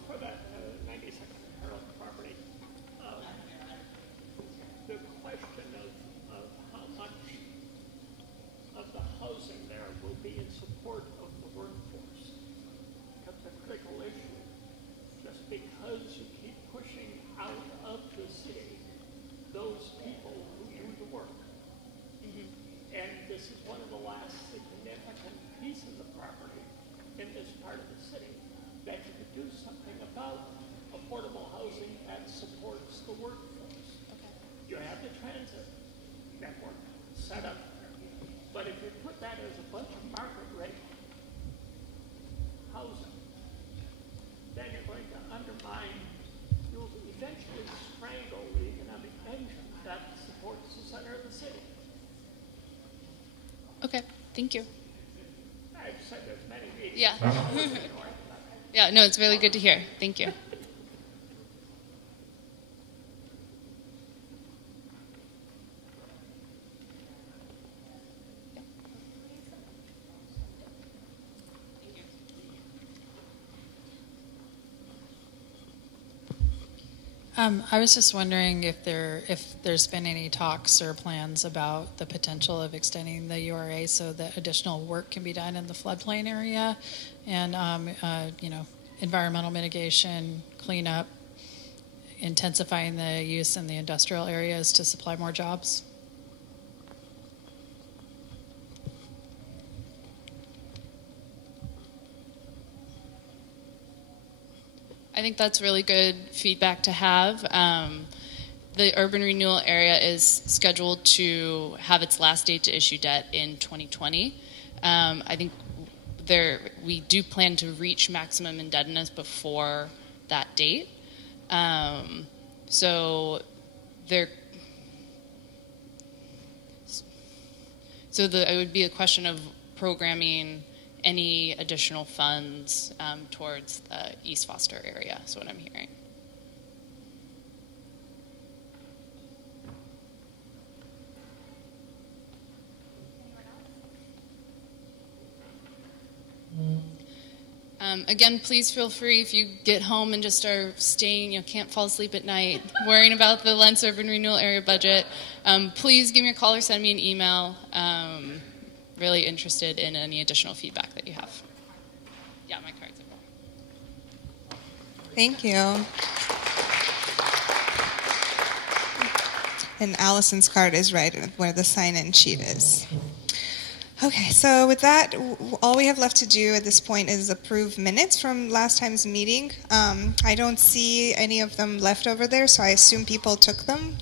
For that 92nd Herald property, the question of how much of the housing there will be in support of the workforce becomes a critical issue. Just because you keep pushing out of the city those people who do the work. Mm-hmm. And this is one of the last significant pieces of property in this part of the city that you could do something about affordable housing that supports the workforce. Okay. You have the transit network set up there. But if you put that as a bunch of market rate housing, then you're going to undermine, you'll eventually strangle the economic engine that supports the center of the city. Okay, thank you. I've said there's many meetings. Yeah. Yeah, no, it's really good to hear. Thank you. I was just wondering if there's been any talks or plans about the potential of extending the URA so that additional work can be done in the floodplain area, and environmental mitigation, cleanup, intensifying the use in the industrial areas to supply more jobs. I think that's really good feedback to have. The urban renewal area is scheduled to have its last date to issue debt in 2020. I think we do plan to reach maximum indebtedness before that date. So it would be a question of programming any additional funds towards the East Foster area, is what I'm hearing. Again, please feel free if you get home and just are staying, can't fall asleep at night, worrying about the Lentz Urban Renewal Area budget, please give me a call or send me an email. Really interested in any additional feedback that you have. Yeah, my card's are Thank you. And Allison's card is right where the sign-in sheet is. Okay, so with that, all we have left to do at this point is approve minutes from last time's meeting. I don't see any of them left over there, so I assume people took them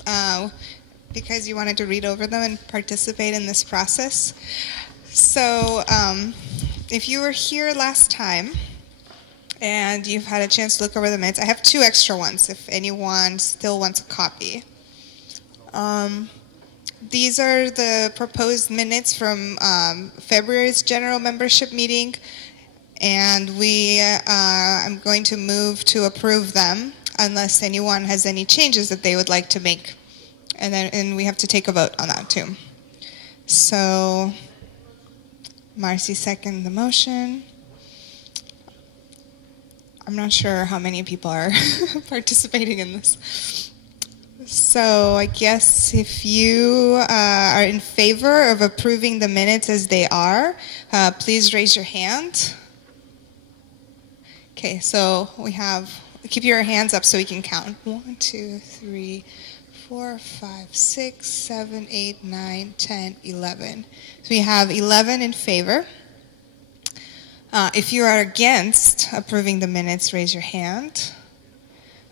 because you wanted to read over them and participate in this process. So if you were here last time and you've had a chance to look over the minutes, I have 2 extra ones if anyone still wants a copy. These are the proposed minutes from February's general membership meeting, and I'm going to move to approve them unless anyone has any changes that they would like to make. And we have to take a vote on that too. So Marcy seconded the motion. I'm not sure how many people are participating in this. So I guess if you are in favor of approving the minutes as they are, please raise your hand. Okay, so keep your hands up so we can count. 1, 2, 3, 4, 5, 6, 7, 8, 9, 10, 11. So we have 11 in favor. If you are against approving the minutes, raise your hand.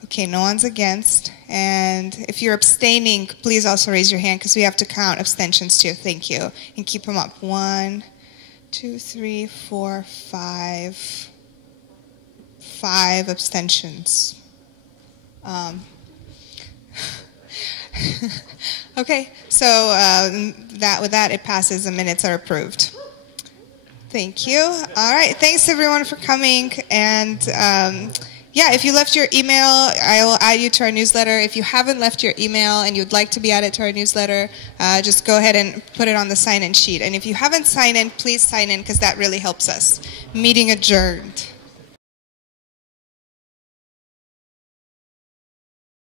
Okay, no one's against. And if you're abstaining, please also raise your hand because we have to count abstentions too. Thank you. And keep them up. 1, 2, 3, 4, 5. 5 abstentions. Okay, so with that, it passes. The minutes are approved. Thank you. All right, thanks everyone for coming. And yeah, if you left your email, I will add you to our newsletter. If you haven't left your email and you'd like to be added to our newsletter, just go ahead and put it on the sign-in sheet. And if you haven't signed in, please sign in because that really helps us. Meeting adjourned.